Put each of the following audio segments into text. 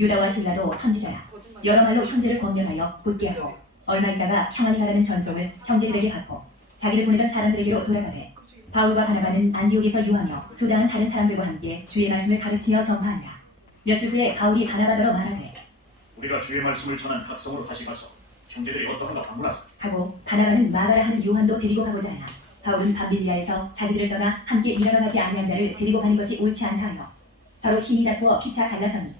유다와 실라도 선지자야. 여러 말로 형제를 권면하여 붙게 하고 얼마 있다가 평안히 가라는 전송을 형제들에게 받고 자기를 보내던 사람들에게로 돌아가되 바울과 바나바는 안디옥에서 유하며 수다한 다른 사람들과 함께 주의 말씀을 가르치며 전파하니라. 며칠 후에 바울이 바나바더러 말하되 우리가 주의 말씀을 전한 각성으로 다시 가서 형제들이 어떠한가 방문하자 하고 바나바는 마가라 하는 요한도 데리고 가고자 하나 바울은 밤빌리아에서 자기들을 떠나 함께 일하러 가지 아니한 자를 데리고 가는 것이 옳지 않다 하여 서로 심히 다투어 피차 갈라서니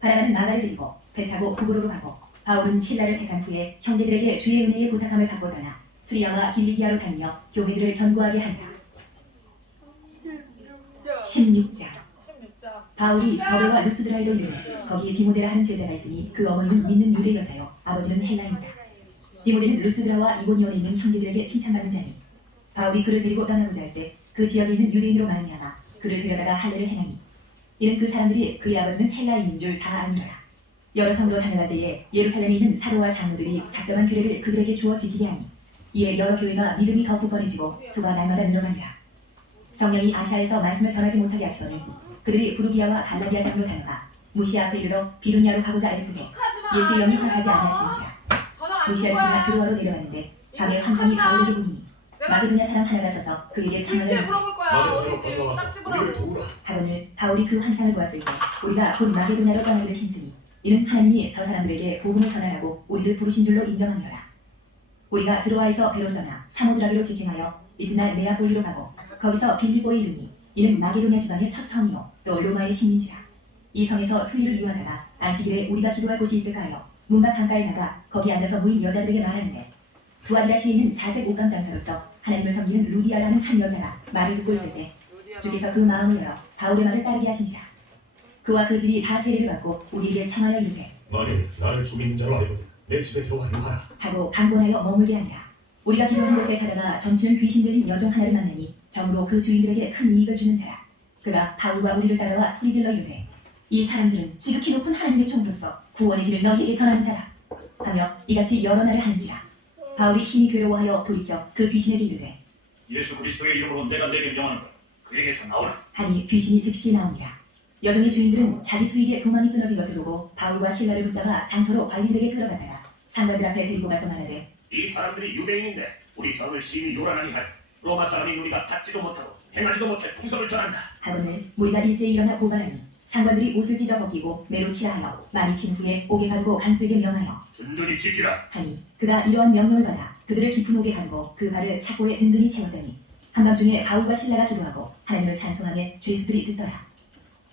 바나바는 마가를 데리고 배 타고 구브로로 가고 바울은 신라를 택한 후에 형제들에게 주의 은혜의 부탁함을 받고 떠나 수리아와 길리기아로 다니며 교회들을 견고하게 하니라. 16장 바울이 더베와 루스드라에도 이르되 거기에 디모데라 하는 제자가 있으니 그 어머니는 믿는 유대 여자요 아버지는 헬라인이다. 디모데는 루스드라와 이고니온에 있는 형제들에게 칭찬받는 자니 바울이 그를 데리고 떠나고자 할세 그 지역에 있는 유대인으로 말미암아 그를 데려다가 할례를 행하니 이는 그 사람들이 그의 아버지는 헬라인인 줄 다 아니라 여러 성으로 다녀갈 때에 예루살렘에 있는 사도와 장로들이 작정한 규례를 그들에게 주어 지키게 하니 이에 여러 교회가 믿음이 더 굳건해지고 수가 날마다 늘어나니라. 성령이 아시아에서 말씀을 전하지 못하게 하시더니 그들이 부르기아와 갈라디아 땅으로 다녀가 무시아 앞에 이르러 비두냐로 가고자 애쓰되 예수의 영이 허락하지 않으시니지라. 무시아를 지나 드로아로 내려갔는데 밤에 환상이 바울에게 보이니 마게도냐 사람 하나가 서서 그에게 청하를 하거늘 바울이 그 환상을 보았을 때 우리가 곧 마게도냐로 떠나기를 힘쓰니 이는 하나님이 저 사람들에게 복음을 전하라고 우리를 부르신 줄로 인정하노라. 우리가 드로아에서 배로 떠나 사모드라기로 직행하여 이튿날 네아폴리로 가고 거기서 빌립보에 이르니 이는 마게도냐 지방의 첫 성이요 또 로마의 식민지라. 이 성에서 수일을 유하다가 안식일에 우리가 기도할 곳이 있을까 하여 문밖 강가에 나가 거기 앉아서 모인 여자들에게 말하는데 두아디라 시에 있는 자색 옷감 장사로서 하나님을 섬기는 루디아라는 한 여자가 말을 듣고 있을 때 주께서 그 마음을 열어 바울의 말을 따르게 하신지라. 그와 그 집이 다 세례를 받고 우리에게 청하여 이르되 만일 나를 주 믿는 자로 알거든 내 집에 들어와 유하라 하고 강권하여 머물게 하니라. 우리가 기도하는 곳에 가다가 점치는 귀신 들린 여종 하나를 만나니 점으로 그 주인들에게 큰 이익을 주는 자라. 그가 바울과 우리를 따라와 소리질러 이르되 이 사람들은 지극히 높은 하나님의 종으로서 구원의 길을 너희에게 전하는 자라 하며 이같이 여러 날을 하는지라. 바울이 심히 괴로워하여 돌이켜 그 귀신에게 이르되 예수 그리스도의 이름으로 내가 내게 명하노라 그에게서 나오라 하니 귀신이 즉시 나오니라. 여종의 주인들은 자기 수익에 소망이 끊어진 것을 보고 바울과 신라를 붙잡아 장터로 관리들에게 끌어갔다가 상관들 앞에 데리고 가서 말하되 이 사람들이 유대인인데 우리 성을 심히 요란하게 하여 로마 사람인 우리가 닫지도 못하고 행하지도 못해 풍성을 전한다 하거늘 무리가 일제히 일어나 고발하니 상관들이 옷을 찢어 벗기고 매로 치라하여 많이 친 후에 옥에 가두고 간수에게 명하여 든든히 지키라 하니 그가 이러한 명령을 받아 그들을 깊은 옥에 가두고 그 발을 착고에 든든히 채웠더니 한밤중에 바울과 신라가 기도하고 하나님을 찬송하며 죄수들이 듣더라.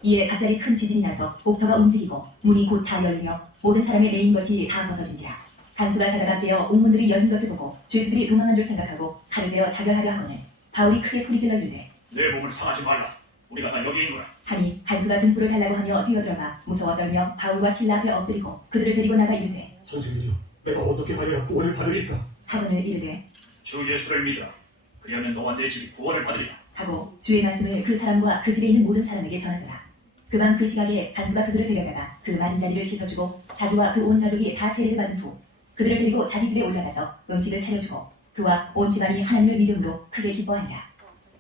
이에 갑자기 큰 지진이 나서 옥터가 움직이고 문이 곧 다 열리며 모든 사람의 메인 것이 다 벗어진지라. 간수가 자다가 깨어 옥문들이 열린 것을 보고 죄수들이 도망한 줄 생각하고 칼을 베어 자결하려 하거늘 바울이 크게 소리질러 이르되 내 몸을 상하지 말라 우리가 다 여기 있노라 하니 간수가 등불을 달라고 하며 뛰어들어가 무서워 떨며 바울과 신라 앞에 엎드리고 그들을 데리고 나가 이르되 선생님이여 내가 어떻게 하여야 구원을 받으리까 하거늘 이르되 주 예수를 믿으라 그리하면 너와 내 집이 구원을 받으리라 하고 주의 말씀을 그 사람과 그 집에 있는 모든 사람에게 전하더라. 그밤 그 시각에 간수가 그들을 데려다가 그 맞은 자리를 씻어주고 자기와 그 온 가족이 다 세례를 받은 후 그들을 데리고 자기 집에 올라가서 음식을 차려주고 그와 온 집안이 하나님을 믿음으로 크게 기뻐하니라.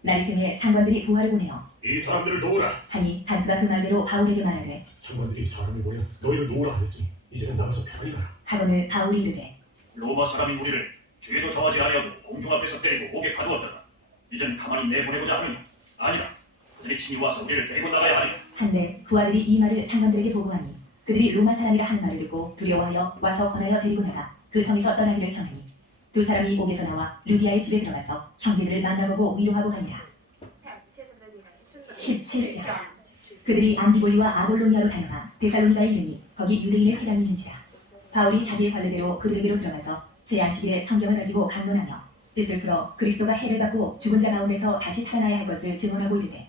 날이 새에 상관들이 부하를 보내어 이 사람들을 놓으라 하니 간수가 그 말대로 바울에게 말하되 상관들이 사람을 보내 너희를 놓으라 하였으니 이제는 나가서 편히 가라 하거늘 바울이 이르되 로마 사람인 우리를 죄도 정하지 아니하고 공중 앞에서 때리고 옥에 가두었다가 이젠 가만히 내보내고자 하느냐 아니라 그들이 친히 와서 우리를 데리고 나가야 하리라 한데 부하들이 이 말을 상관들에게 보고하니 그들이 로마 사람이라 하는 말을 듣고 두려워하여 와서 권하여 데리고 나가 그 성에서 떠나기를 청하니 두 사람이 옥에서 나와 루디아의 집에 들어가서 형제들을 만나보고 위로하고 가니라. 17장 그들이 암비볼리와 아볼로니아로 다녀가 데살로니가에 이르니 거기 유대인의 회당이 있는지라. 바울이 자기의 관례대로 그들에게로 들어가서 새 안식일에 성경을 가지고 강론하며 뜻을 풀어 그리스도가 해를 받고 죽은 자 가운데서 다시 살아나야 할 것을 증언하고 이르되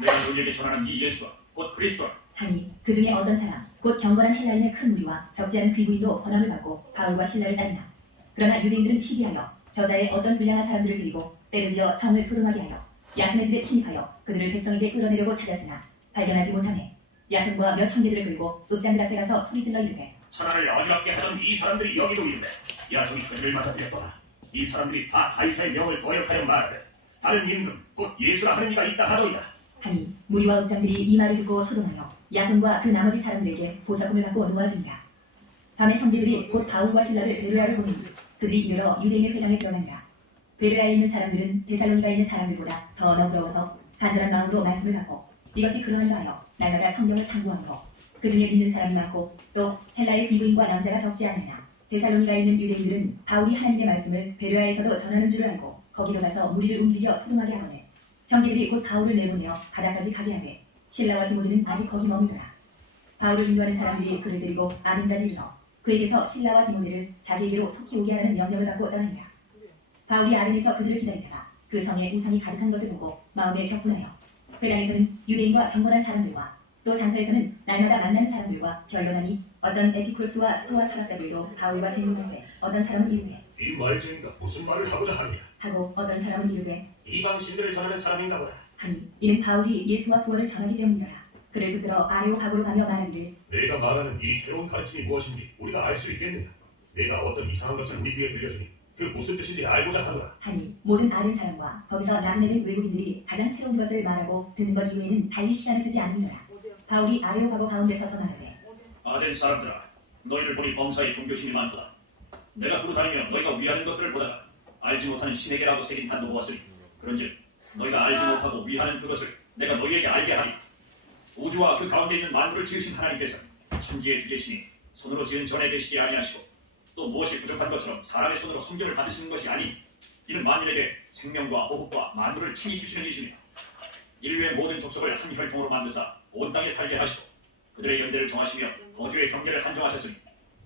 내가 너희에게 전하는 이 예수와 곧 그리스도라 하니 그 중에 어떤 사람 곧 경건한 헬라인의 큰 무리와 적지 않은 귀부인도 권함을 받고 바울과 신라를 따르나 그러나 유대인들은 시기하여 저자의 어떤 불량한 사람들을 데리고 때르지어 성을 소동하게 하여 야손의 집에 침입하여 그들을 백성에게 끌어내려고 찾았으나 발견하지 못하네. 야손과 몇 형제들을 끌고 읍장들 앞에 가서 소리질러 이르되 천하를 어지럽게 하던 이 사람들이 여기도 있는데 야손이 그들을 맞아들였도다 이 사람들이 다 가이사의 명을 거역하여 말하되 다른 임금 곧 예수라 하는 이가 있다 하더이다 하니 무리와 읍장들이 이 말을 듣고 소동하여 야손과 그 나머지 사람들에게 보석금을 갖고 놓아주니라. 밤에 형제들이 곧 바울과 실라를 베르야로 보내니 그들이 이르러 유대인의 회당에 들어가니라. 베르야에 있는 사람들은 데살로니가에 있는 사람들보다 더 너그러워서 간절한 마음으로 말씀을 받고 이것이 그러한가 하여 날마다 성경을 상고하므로 그 중에 믿는 사람이 많고 또 헬라의 귀부인과 남자가 적지 않으나 데살로니가에 있는 유대인들은 바울이 하나님의 말씀을 베르야에서도 전하는 줄을 알고 거기로 가서 무리를 움직여 소동하게 하거늘 형제들이 곧 바울을 내보내어 가다까지 가게 하되 실라와 디모데는 아직 거기 머물더라. 바울을 인도하는 사람들이 그를 데리고 아덴까지 이르러 그에게서 실라와 디모데를 자기에게로 속히 오게 하라는 명령을 받고 떠나니라. 바울이 아덴에서 그들을 기다리다가 그 성에 우상이 가득한 것을 보고 마음에 격분하여 회당에서는 유대인과 경건한 사람들과 또 장터에서는 날마다 만나는 사람들과 결론하니 어떤 에피쿠로스와 스토아 철학자들도 바울과 제문하세 어떤 사람은 이르되 이 말쟁이가 무슨 말을 하고자 하느냐? 하고 어떤 사람은 이르되 이방 신들을 전하는 사람인가 보다. 하니 이는 바울이 예수와 구원을 전하기 때문이더라. 그를 붙들어 아레오파고로 가며 말하기를 내가 말하는 이 새로운 가르침이 무엇인지 우리가 알 수 있겠느냐? 내가 어떤 이상한 것을 우리 귀에 들려주니 그 무슨 뜻인지 알고자 하노라. 하니 모든 아덴 사람과 거기서 나그네된 외국인들이 가장 새로운 것을 말하고 듣는 것 이후에는 달리 시간을 쓰지 않는더라. 바울이 아레오파고 가운데 서서 말하되 아덴 사람들아, 너희를 보니 범사에 종교심이 많도다. 내가 두루 다니며 너희가 위하는 것들을 보다가 알지 못하는 신에게라고 새긴 단도 보았으니 그런즉 너희가 알지 못하고 위하는 그것을 내가 너희에게 알게 하리. 우주와 그 가운데 있는 만물을 지으신 하나님께서 천지의 주제시니 손으로 지은 전에 계시지 아니하시고 또 무엇이 부족한 것처럼 사람의 손으로 성경을 받으시는 것이 아니 이는 만민에게 생명과 호흡과 만물을 친히 주시는 이시며 인류의 모든 족속을 한 혈통으로 만드사 온 땅에 살게 하시고 그들의 연대를 정하시며 거주의 경계를 한정하셨으니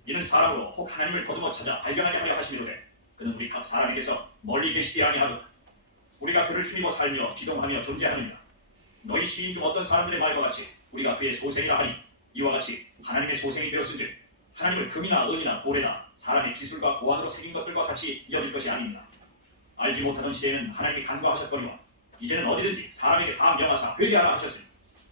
이는 사람으로 혹 하나님을 더듬어 찾아 발견하게 하려 하시미로되 그는 우리 각 사람에게서 멀리 계시지 아니하도다. 우리가 그를 힘입어 살며 기동하며 존재하느냐. 너희 시인 중 어떤 사람들의 말과 같이 우리가 그의 소생이라 하니 이와 같이 하나님의 소생이 되었은즉 하나님을 금이나 은이나 돌에나 사람의 기술과 고안으로 새긴 것들과 같이 여길 것이 아닙니다. 알지 못하던 시대에는 하나님이 간과하셨거니와 이제는 어디든지 사람에게 다 명하사 회개하라 하셨으니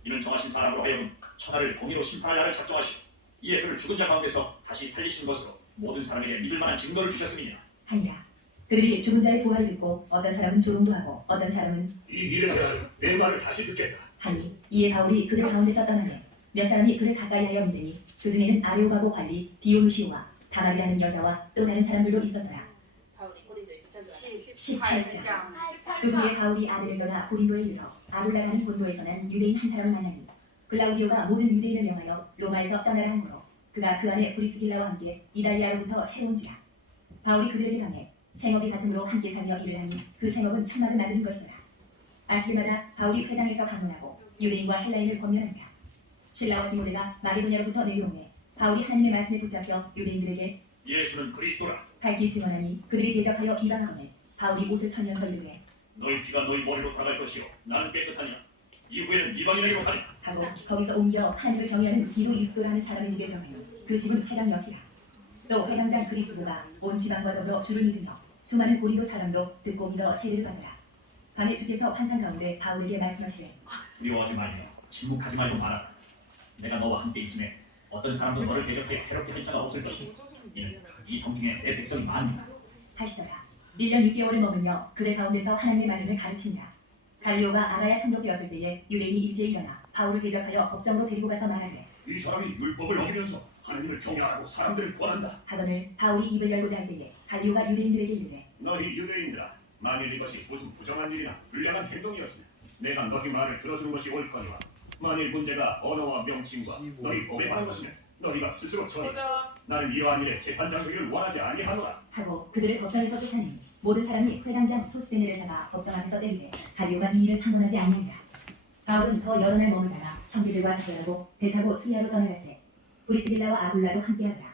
이는 정하신 사람으로 하여금 천하를 공의로 심판할 날을 작정하시고 이에 그를 죽은 자 가운데서 다시 살리신 것으로 모든 사람에게 믿을 만한 증거를 주셨음이니라. 하니라. 그들이 죽은 자의 부활을 듣고 어떤 사람은 조롱도 하고 어떤 사람은 이 일에 대하여 내 말을 다시 듣겠다. 하니 이에 바울이 그들 가운데서 떠나매 몇 사람이 그를 가까이하여 믿으니 그 중에는 아레오가고 관리 디오누시오와 다말이라는 여자와 또 다른 사람들도 있었더라. 18장 그 후에 바울이 아들을 떠나 고린도에 이르러 아굴라라는 본도에서 난 유대인 한 사람을 만나니 글라우디오가 모든 유대인을 명하여 로마에서 떠나라 하므로 그가 그 안에 브리스길라와 함께 이달리아로부터 새로운지라. 바울이 그들에게 강해 생업이 같음으로 함께 살며 일을 하니 그 생업은 천막을 만드는 것이더라. 안식일마다 바울이 회당에서 강론하고 유대인과 헬라인을 권면하니라. 실라와 디모데가 마게도냐로부터 내려오매 바울이 하나님의 말씀에 붙잡혀 유대인들에게 예수는 그리스도라. 밝히 증언하니 그들이 대적하여 비방하거늘 바울이 옷을 털면서 이르되 너희 피가 너희 머리로 돌아갈 것이요 나는 깨끗하니라. 이후에는 이방인에게로 가니 하고 거기서 옮겨 하늘을 경외하는 디도 유스도라는 사람의 집에 들어가니 그 집은 회당 옆이라. 또 회당장 그리스도가 온 지방과 더불어 주를 믿으며 수많은 고린도 사람도 듣고 믿어 세례를 받으라. 밤에 주께서 환상 가운데 바울에게 말씀하시되 두려워하지 말며 침묵하지 말고 말하라. 내가 너와 함께 있으매 어떤 사람도 너를 대적하여 해롭게 할 자가 없을 것이니 이는 이 성중에 내 백성이 많으니라 하시더라. 1년 6개월을 머물며 그들 가운데서 하나님의 말씀을 가르치니라. 갈리오가 아가야 총독되었을 때에 유대인이 일제에 일어나 바울을 대적하여 법정으로 데리고 가서 말하되 이 사람이 율법을 어기면서 하나님을 경외하고 사람들을 권한다. 하거늘 바울이 입을 열고자 할 때에 갈리오가 유대인들에게 이르되 너희 유대인들아, 만일 이것이 무슨 부정한 일이나 불량한 행동이었으면 내가 너희 말을 들어주는 것이 옳거니와 만일 문제가 언어와 명칭과 너희 법에 관한 것이면 너희가 스스로 처리하라. 나는 이러한 일에 재판장 되기를 원하지 아니하노라. 하고 그들을 법정에서 쫓아내니 모든 사람이 회당장 소스데네를 잡아 법정 앞에서 때리되 갈리오가 이 일을 상관하지 아니하니라. 바울은 더 여러 날 머물다가 형제들과 작별하고 배 타고 수리아로 떠나갔으되 브리스길라와 아굴라도 함께하더라.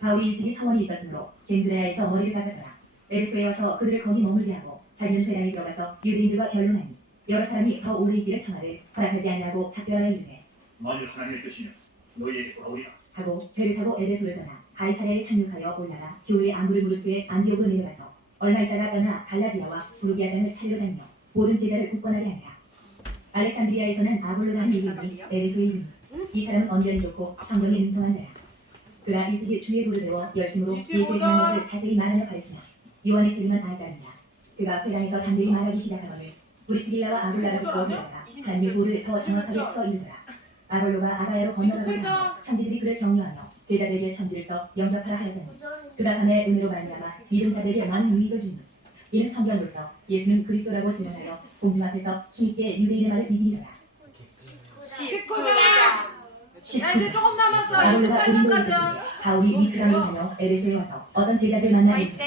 바울이 일찍이 서원이 있었으므로 겐드레아에서 머리를 깎았더라. 에베소에 와서 그들을 거기 머물게 하고 자기는 회당에 들어가서 유대인들과 변론하니 여러 사람이 더 오래 있기를 청하되 허락하지 아니하고 작별하여 이르되 만일 하나님의 뜻이면 너희에게 돌아오리라. 하고 배를 타고 에베소를 떠나 가이사랴에 상륙하여 올라가 교회의 안부를 물을 후에 안디옥으로 내려가서 얼마 있다가 떠나 갈라디아와 부르기아 땅을 차리러 다니며 모든 제자를 굳건하게 하니라. 알렉산드리아에서는 아볼로라는 유대인이 에베소에 이르니 이 사람은 언변이 좋고 성경에 능통한 자라. 그가 일찍이 주의 도를 배워 열심으로 예수의 관한 것을 자세히 말하며 가르치나 요한의 세리만 알다니라. 그가 회당에서 담대히 말하기 시작하거늘 브리스길라와 아굴라가 듣고 내려가 하나님의 도를 더 정확하게 써 이르더라. 아볼로가 아가야로 건너가고자 하며 형제들이 그를 격려하며 제자들에게 편지를 써 영접하라 하였더니 그가 밤에 은혜로 말미암아 믿은 자들에게 많은 유익을 주니 이는 성경으로서 예수는 그리스도라고 증언하여 공중 앞에서 힘있게 유대인의 말을 이기리라. 19장. 야 이제 조금 남았어. 아볼로가 28장까지야. 바울이 미트강에 다녀 에베소에 와서 어떤 제자들을 만나 이르되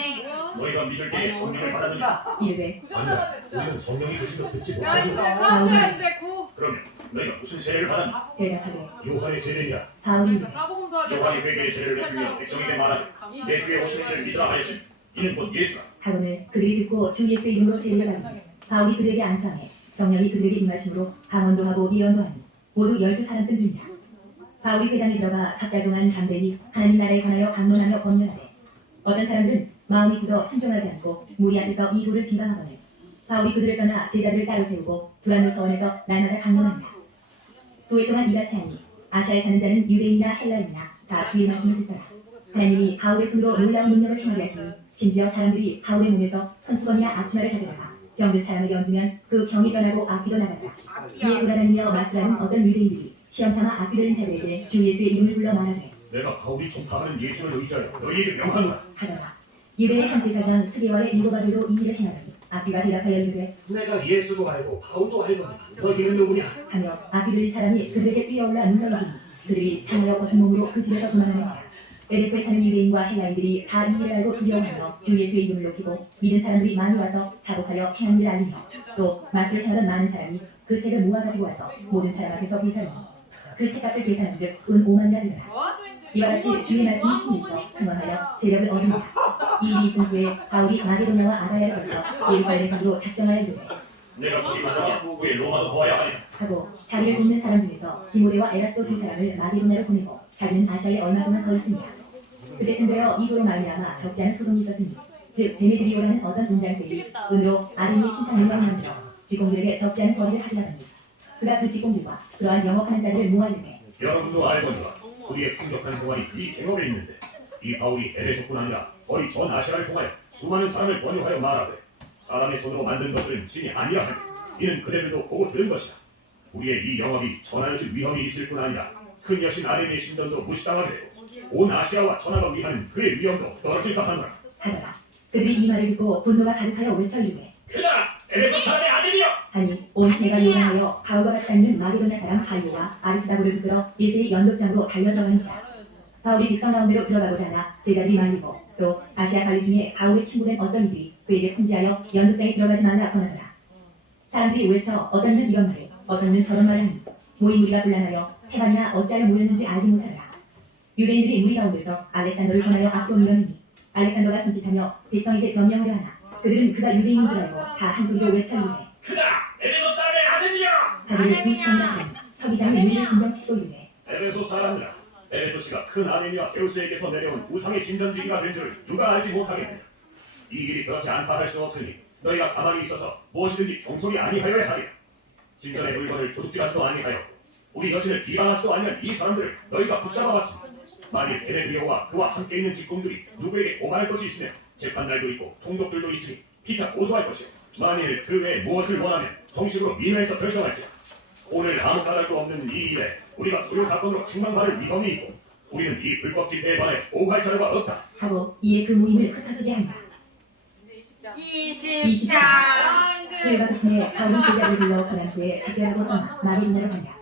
너희가 믿을 때에 성령을 받았느냐? 이르되 아니야. 우리는 성령이 주신 것 듣지 야 이제 못하고 카운트야 이제 9. 그러면 너희가 무슨 세례를 받았느냐? 대답하되 요한의 세례니라. 바울이 그러니까 이르되 사복음서 할래. 요한이 회개의 세례를 베풀며 백성에게 말하되 내 뒤에 오시는 이를 믿으라 하였으니 이는 곧 예수라. 하거늘 그들이 듣고 주 예수의 이름으로 세례를 받으니 바울이 그들에게 안수하매 성령이 그들에게 임하심으로 방언도 하고 예언도 하니 모두 12사람쯤 되니라. 바울이 회당에 들어가 4달 동안 담대히 하나님 나라에 관하여 강론하며 권면하되 어떤 사람들은 마음이 굳어 순종하지 않고 무리 앞에서 이 도를 비방하거늘 바울이 그들을 떠나 제자들을 따로 세우고 두란노 서원에서 날마다 강론하니라. 2해 동안 이같이 하니 아시아에 사는 자는 유대인이나 헬라인이나 다 주의 말씀을 듣더라. 하나님이 바울의 손으로 놀라운 능력을 행하게 하시니 심지어 사람들이 바울의 몸에서 손수건이나 앞치마를 가져다가 병든 사람에게 얹으면 그 병이 떠나고 악귀도 나가더라. 이에 돌아다니며 마술하는 어떤 유대인들이 시험삼아 악귀 들린 자들에게 주 예수의 이름을 불러 말하되 내가 바울이 전파하는 예수를 의지하여 너희에게 명하노라. 하더라. 유대의 한 제사장 스게와의 일곱 아들도 이 일을 행하더니 악귀가 대답하여 이르되 내가 예수도 알고 바울도 알거니 너희는 누구냐? 하며 악귀 들린 사람이 그들에게 뛰어올라 눌러이기니 그들이 상하여 벗은 몸으로 그 집에서 도망하는지라. 에베소에 사는 유대인과 헬라인들이 다 이 일을 알고 두려워하며 주 예수의 이름을 높이고 믿은 사람들이 많이 와서 자복하여 행한 일을 알리며 또 마술을 행하던 많은 사람이 그 책을 모아 가지고 와서 모든 사람 앞에서 불사르니 그 책값을 계산한즉 은 5만이나 되더라. 이와 같이 주의 말씀이 힘이 있어 흥왕하여 세력을 얻으니라. 이 일이 있은 후에 바울이 마게도냐와 아가야를 거쳐 예루살렘에 가기로 작정하여 이르되 내가 거기 가다가 후에 로마도 보아야 하리라. 하고 자기를 돕는 사람 중에서 디모데와 에라스도 두 사람을 마게도냐로 보내고 자기는 아시아에 얼마 동안 더 있습니다. 그때쯤 되어 이도로 말미암아 적지 않은 소동이 있었으니 즉 데메드리오라는 어떤 은장생이 은으로 아르미의 신상 모양을 만들어 직공들에게 적지 않은 거리를 하게 하더니 그가 그 직공들과 그러한 영업하는 자들을 모아 이르되 여러분도 알거니와 우리의 풍족한 생활이 이 생업에 있는데 이 바울이 에베소뿐 아니라 거의 전 아시아를 통하여 수많은 사람을 번용하여 말하되 사람의 손으로 만든 것들은 진이 아니라 하니 이는 그대들도 보고 들은 것이다. 우리의 이 영업이 전하여 줄 위험이 있을 뿐 아니라 큰 여신 아레미의 신전도 무시당하게 되고 온 아시아와 전하가 위하는 그의 위험도 떨어질까 하노라. 하더라. 그들이 이 말을 듣고 분노가 가득하여 외쳐 이르되 그다 에베소 사람의 아들이여. 하니 온 시내가 요동하여 바울과 같이 앉는 마게도냐 사람 가이오와 아리스다고를 붙들어 일제히 연극장으로 달려 들어가는지라. 바울이 득성 가운데로 들어가고자 하나 제자들이 말리고 또 아시아 관리 중에 바울의 친구된 어떤 이들이 그에게 통지하여 연극장에 들어가지 말라 권하더라. 사람들이 외쳐 어떤 이는 이런 말을 어떤 이는 저런 말을 하니 모인 무리가 분란하여 태반이나 어찌하여 모였는지 알지 못하더라. 유대인들이 무리 가운데서 알렉산더를 권하여 앞으로 밀어내니 알렉산더가 손짓하며 백성에게 변명하려 하나 그들은 그가 유대인인 줄 알고 다 한소리로 외쳐 이르되 그다 에베소 사람의 아들이여. 자기를 불시험하라 하니 서기장이 눈을 진정시키고 이르되 에베소 사람들아, 에베소시가 큰 아데미와 제우스에게서 내려온 우상의 신전지기가 된 줄 누가 알지 못하겠느냐? 이 일이 그렇지 않다 할 수 없으니 너희가 가만히 있어서 무엇이든지 경솔이 아니하여야 하리라. 신전의 물건을 도둑질하지도 아니하여 우리 여신을 비방하지도 아니한 이 사람들을 너희가 붙잡아왔으니 만일 데메드리오와 그와 함께 있는 직공들이 누구에게 오만할 것이 있으며 재판날도 있고 총독들도 있으니 피차 고소할 것이요 만일 그 외에 무엇을 원하면 정식으로 민회에서 결정할지라. 오늘 아무 까닭도 없는 이 일에 우리가 소요 사건으로 책망받을 위험이 있고 우리는 이 불법 집회에 관해 오할 자료가 없다. 하고 이에 그 모임을 흩어지게 한다. 20장. 수요가 그침에 바울은 제자들을 불러 권한 후에 집결하고 떠나 마게도냐로 간다.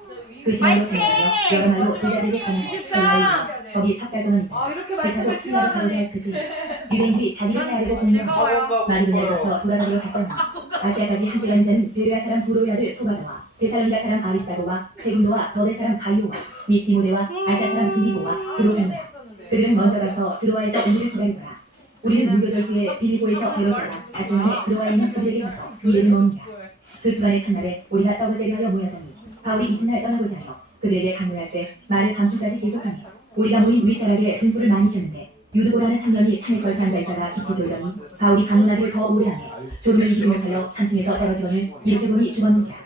그 시간으로 달려가며 여러 말로 제자들에게 권하고 전하여 거기 4달 동안 아 있다. 이렇게 그렇다고 말씀을 수요가 가고자 싫어하는 할 그들 유대인들이 자기를 해하려고 공격하고 마게도냐를 거쳐 도라도로 작정하니 아시아까지 함께 간 자는 베레아 사람 부로의 아들 소바다와 데살로니가 사람 아리스다고와 세군도와 더베 사람 가이오와 및 디모데와 아시아 사람 두기고와 드로베노와 그들은 먼저 가서 드로아에서 우리를 기다리더라. 우리는 무교절 후에 빌리보에서 배웠다가 다스만에 드로아에 있는 그들에게 가서 이를 모으니라. 그 주간의 첫날에 우리가 떡을 대비하여 모였더니 바울이 이튿날 떠나고자 하여 그들에게 강론할 때 말을 밤중까지 계속하며 우리가 모인 윗다락에 등불을 많이 켰는데 유두고라는 청년이 창에 걸터 앉아있다가 깊이 졸더니 바울이 강론하기를 더 오래 하며 졸음을 이기지 못하여 3층에서 떨어지거늘 이렇게 보니 죽었는지라.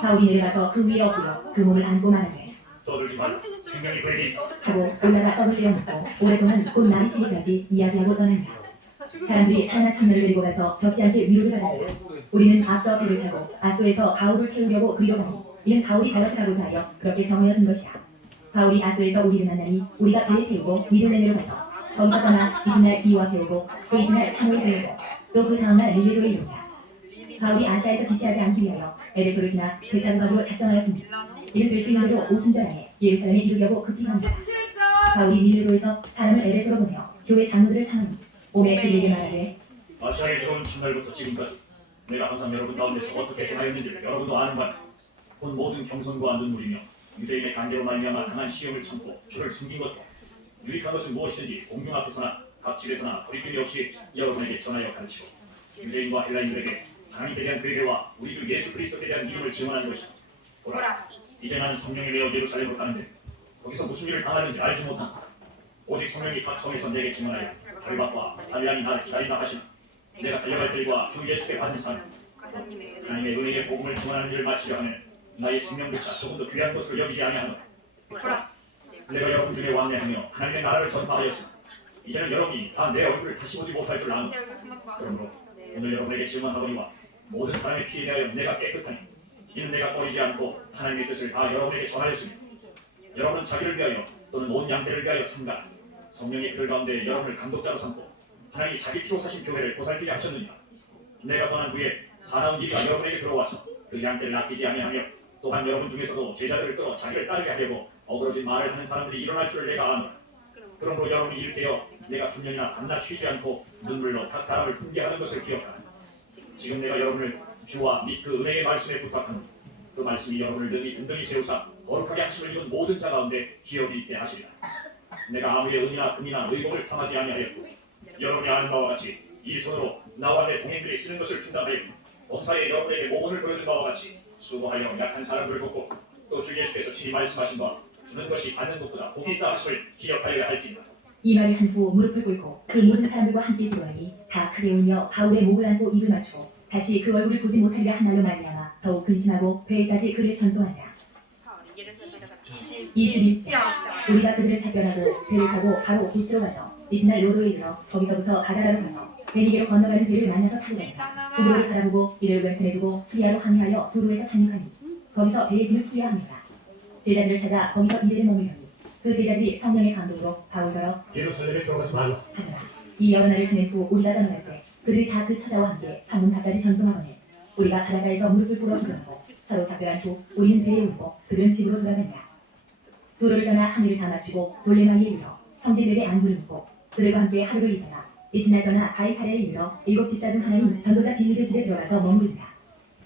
바울이 내려가서 그 위에 엎드려 그 몸을 안고 말하되 떠들지 말라. 생명이 그에게 있다. 하고 올라가 떡을 떼어 먹고 오랫동안 곧 날이 새기까지 이야기하고 떠난다. 사람들이 산나 청년을 데리고 가서 적지 않게 위로를 받았다. 우리는 앞서 배를 타고 아소에서 바울을 태우려고 그리로 가니 이는 바울이 걸어서 가고자 하여 그렇게 정하여 준 것이라. 바울이 아소에서 우리를 만나니 우리가 배에 태우고 미도레네로 가서 거기서 떠나 이튿날 기와 세우고 그 이튿날 산을 세우고 또 그 다음날 밀레도에 이르니라. 바울이 아시아에서 지체하지 않기 위하여 에베소를 지나 베타르바로 작정하였습니다. 이는 될 수 있는 대로 오순절 안에 예루살렘에 이르려고 급히 갑니다. 17절. 바울이 밀레도에서 사람을 에베소로 보내어 교회 장로들을 청하니 오매 그에게 말하되 아시아에 들어온 첫날부터 지금까지 내가 항상 여러분 가운데서 어떻게 행하였는지 여러분도 아는 바니 곧 모든 경선과 눈물이며 유대인의 관계로 말미암아 당한 시험을 참고 주를 숨긴 것도 유익한 것은 무엇이든지 공중 앞에서나 각 집에서나 거리낌이 없이 여러분에게 전하여 가르치고 유대인과 헬라인들에게 하나님께 대한 회개와 우리 주 예수 그리스도에 대한 믿음을 증언하는 것이다. 보라, 이제 나는 성령에 매어 예루살렘으로 가는데 거기서 무슨 일을 당하는지 알지 못한다. 오직 성령이 각 성에서 내게 증언하여 결박과 단량이 나를 기다린다 하시나 내가 달려갈 길과 주 예수께 받은 상 하나님의 은혜의 복음을 증언하는 일을 마치려 하면 나의 생명조차 조금 더 귀한 것으로 여기지 아니하노. 내가 여러분 중에 왕래하며 하나님의 나라를 전파하였으나 이제는 여러분이 다 내 얼굴을 다시 보지 못할 줄 아노. 그러므로 오늘 여러분에게 질문하거니와 모든 사람의 피에 대하여 내가 깨끗하니 이는 내가 꺼리지 않고 하나님의 뜻을 다 여러분에게 전하였으니 여러분은 자기를 위하여 또는 온 양떼를 위하여 삼가 성령의 그들 가운데 여러분을 감독자로 삼고 하나님이 자기 피로 사신 교회를 보살피게 하셨느니라. 내가 떠난 후에 사나운 이가 여러분에게 들어와서 그 양떼를 아끼지 아니하며 또한 여러분 중에서도 제자들을 끌어 자기를 따르게 하려고 어그러진 말을 하는 사람들이 일어날 줄 내가 아노라. 그러므로 여러분이 일깨어 내가 3년이나 밤낮 쉬지 않고 눈물로 각 사람을 훈계하는 것을 기억하라. 지금 내가 여러분을 주와 및 그 은혜의 말씀에 부탁하노니 그 말씀이 여러분을 능히 든든히 세우사 거룩하게 하심을 입은 모든 자 가운데 기업이 있게 하시리라. 내가 아무의 은이나 금이나 의복을 탐하지 아니하였고 여러분이 아는 바와 같이 이 손으로 나와 내 동행들이 쓰는 것을 충당하였고 범사에 여러분에게 모범을 보여준 바와 같이 수고하여 약한 사람들을 돕고 또 주 예수께서 친히 말씀하신 바 주는 것이 받는 것보다 복이 있다 하심을 기억하여야 할지니라. 이 말을 한 후 무릎을 꿇고 그 모든 사람들과 함께 들어가니 다 크게 울며 바울의 목을 안고 입을 맞추고 다시 그 얼굴을 보지 못하리라 한 말로 말미암아 더욱 근심하고 배에까지 그를 전송하니라. 21절 우리가 그들을 작별하고 배를 타고 바로 기스로 가서 이튿날 로도에 이르러 거기서부터 가다라로 가서 베니게로 건너가는 배를 만나서 타고 간다. 그들을 바라보고 이를 왼편에 두고 수리아로 항해하여 두로에서 상륙하니 거기서 배의 짐을 풀려 합니다. 제자들을 찾아 거기서 이들을 머물려니 그 제자들이 성령의 감동으로 바울더러 예루살렘에 들어가지 말라. 하더라. 이 여러 날을 지낸 후 우리가 떠나갈새 그들이 다 그 처자와 함께 성문 밖까지 전송하거늘 우리가 바닷가에서 무릎을 꿇어 기도하고 서로 작별한 후 우리는 배에 오르고 그들은 집으로 돌아간다. 도로를 떠나 항해를 다 마치고 돌레마이에 이르러 형제들에게 안부를 묻고 그들과 함께 하루를 있다가 이튿날 떠나 가이사랴에 이르러 7집사 중 하나인 전도자 빌립의 집에 들어가서 머무르니라.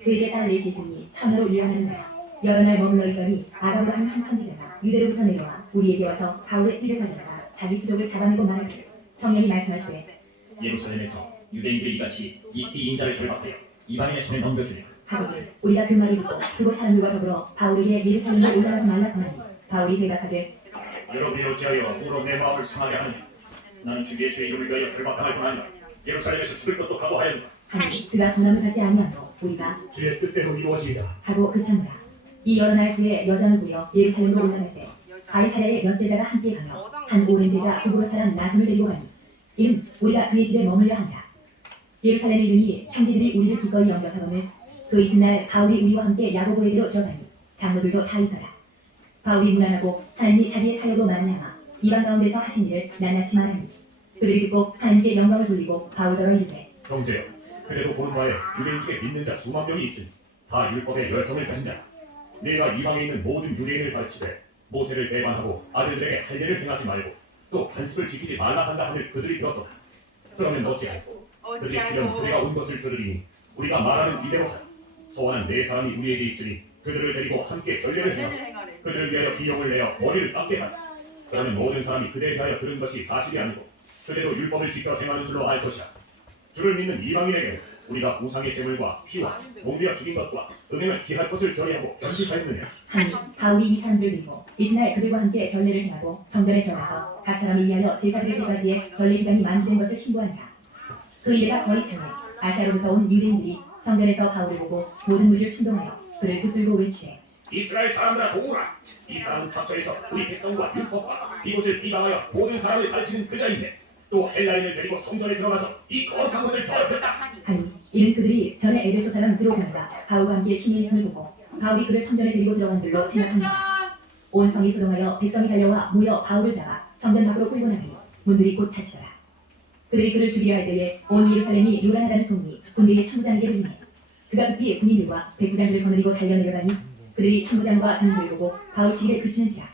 그에게 딸 넷이 있으니 처녀로 일하는 자야. 여러 날 머물러 있더니 아가보라 한 선지자가 유대로부터 내려와 우리에게 와서 바울의 띠를 가져다가 자기 수족을 잡아내고 말하기를 성령이 말씀하시되 예루살렘에서 유대인들이 이같이 이 띠인자를 결박하여 이방인의 손에 넘겨주리라. 하거늘 우리가 그 말을 듣고 그곳 사람들과 더불어 바울에게 예루살렘에 올라가지 말라 권하니 바울이 대답하되 여러분이 어찌하여 우로 내 마음을 상하게 하느냐. 나는 주 예수의 이름을 위하여 결박당할 뿐 아니라 예루살렘에서 죽을 것도 각오하였노라. 하니 그가 권함을 하지 아니하므로 우리가 주의 뜻대로 이루어지이다. 하고 그쳤노라. 이 여러 날 후에 여장을 부려 예루살렘으로 올라갈새 가이사랴의 몇 제자가 함께 가며 한 오랜 제자 그고로 사람 나손을 데리고 가니 이는 우리가 그의 집에 머물려 한다. 예루살렘에 이르니 형제들이 우리를 기꺼이 영접하거늘 그 이튿날 바울이 우리와 함께 야고보에게로 들어가니 장로들도 다 있더라. 바울이 무난하고 하나님이 자기의 사역으로 말미암아 이방 가운데서 하신 일을 낱낱이 말하니 그들이 듣고 하나님께 영광을 돌리고 바울더러 이르되 형제여, 그래도 보는 바에 유대인 중에 믿는 자 수만 명이 있으니 다 율법의 열성을 가진 자라. 내가 이방에 있는 모든 유대인을 가르치되 모세를 배반하고 아들들에게 할례를 행하지 말고 또 반습을 지키지 말라 한다 하늘 그들이 들었도다. 그러면 어찌하고 그들이 기념 그대가 온 것을 들으리니 우리가 말하는 이대로 하라. 소원한 네 사람이 우리에게 있으니 그들을 데리고 함께 결례를 행하고 그들을 위하여 비용을 내어 머리를 깎게 하라. 그러면 모든 사람이 그대에 대하여 들은 것이 사실이 아니고 그대로 율법을 지켜 행하는 줄로 알 것이라. 주를 믿는 이방인에게 우리가 우상의 제물과 피와 몸이여 죽인 것과 은행을 기할 것을 결의하고 견직하였느냐. 하니 바울이 이 사람들을 들고 이튿날 그들과 함께 결례를 행하고 성전에 들어가서 각 사람을 위하여 제사드릴 때까지의 결례 기간이 만기된 것을 신고하니라. 그 일에가 거의 차에 아시아로부터 온 유대인들이 성전에서 바울을 보고 모든 무리를 충동하여 그를 붙들고 외치되 이스라엘 사람들아 보거라. 이 사람은 각처에서 우리 백성과 율법과 이곳을 비방하여 모든 사람을 가르치는 그자인데 또 헬라인을 데리고 성전에 들어가서 이 거룩한 곳을 더럽혔다. 하니 이는 그들이 전에 에베소 사람 드로가가 바울과 함께 신의 손을 보고 바울이 그를 성전에 데리고 들어간 줄로 생각합니다. 30점. 온 성이 소동하여 백성이 달려와 모여 바울을 잡아 성전 밖으로 끌고 나가니 문들이 곧 닫히더라. 그들이 그를 죽이려 할 때에 온 예루살렘이 요란하다는 소문이 군대의 참부장에게 들리니 그가 급히 군인들과 백부장들을 거느리고 달려내려가니 그들이 참부장과 군인을 보고 바울 시기를 그치는지라.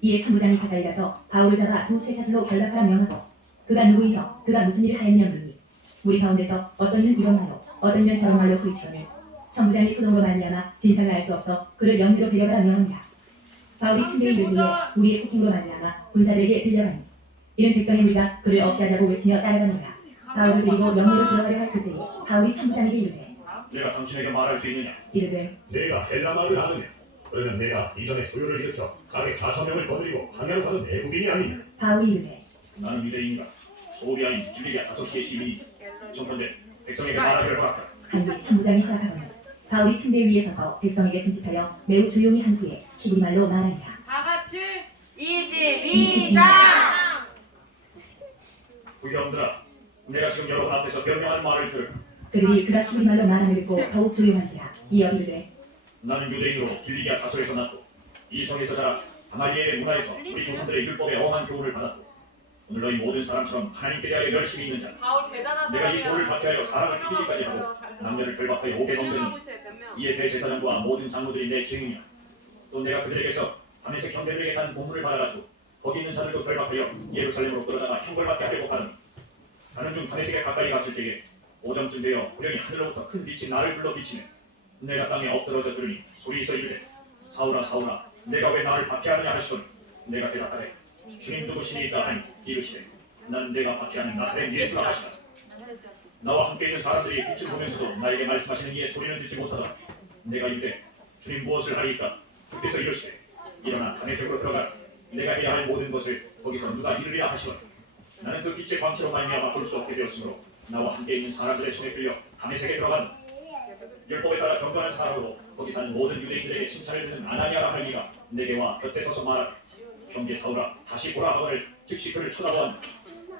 이에 참부장이 가까이 가서 바울을 잡아 두 쇠사슬로 결박하라 명하고 그가 누구이며 그가 무슨 일을 하였느냐 묻니 우리 가운데서 어떤 이는 이런 말로 어떤 이는 저런 말로 소리치거늘 참부장이 소동으로 말미암아 진상을 알 수 없어 그를 영리로 데려가라 명합니다. 바울이 침대에 이르기에 우리의 폭행으로 말미암아 군사들에게 들려가니 이는 백성의 무리가 그를 없이하자고 외치며 따라가니라. 바울을 데리고 영리로 들어가려 할 그때에 바울이 참부장에게 이르되 내가 당신에게 말할 수 있느냐? 이르되 내가 헬라말을 아느냐? 그러면 내가 이전에 소요를 일으켜 자기 4,000명을 거느리고 항해로 가는 내국인이 아니냐? 바울이 이르되 나는 유대인이다. 소울이 아닌 길리기아 5시의 시민이 정컨대 백성에게 말하기를 허락하라. 하니 참부장이 허락하거니 바울이 침대 위에 서서 백성에게 숨짓하여 매우 조용히 한 후에 히브리말로 말하니라. 다 같이 22장. 부경들아, 내가 지금 여러분 앞에서 변명하는 말을 들으라. 그들이 그가 히브리말로 말함을 듣고 더욱 조용한지라. 이어 이르되 나는 유대인으로 길리기아 다소에서 났고 이 성에서 자라 가말리엘의 문화에서 우리 조상들의 율법에 엄한 교훈을 받았고 오늘 너희 모든 사람처럼 하나님께 대하여 열심히 있는 자 바울 대단한 내가 이 사람이야. 돌을 받게 하여 사람을 죽이기까지 하고 남녀를 결박하여 오게 건드니 이에 대제사장과 모든 장로들이 내 증인이야. 또 내가 그들에게서 다메섹 형제들에게 간 공문을 받아가지고 거기 있는 자들도 결박하여 예루살렘으로 끌어다가 형벌받게 하려고 하더니 가는 중 다메섹에 가까이 갔을 때에 오전쯤 되어 후련히 하늘로부터 큰 빛이 나를 불러 비치네. 내가 땅에 엎드러져 들으니 소리에서 이르되 사울아 사울아 내가 왜 나를 박해하느냐 하시더니 내가 대답하되 주님 누구시니까 하니 이르시되 난 내가 박해하는 나사렛 예수라 하시다. 나와 함께 있는 사람들이 빛을 보면서도 나에게 말씀하시는 이의 소리는 듣지 못하더라. 내가 이르되 주님 무엇을 하리이까? 주께서 이르시되 일어나 다메섹으로 들어가라. 내가 해야 할 모든 것을 거기서 누가 이루리라 하시거니 나는 그 빛의 광채로 말미암아 볼 수 없게 되었으므로 나와 함께 있는 사람들의 손에 끌려 다메섹에 들어간 율법에 따라 경건한 사람으로 거기 사는 모든 유대인들에게 칭찬을 듣는 아나니아라 할 이가 내게 와 곁에 서서 말하되 형제 사울아 다시 보라 하거늘 즉시 그를 쳐다보았다.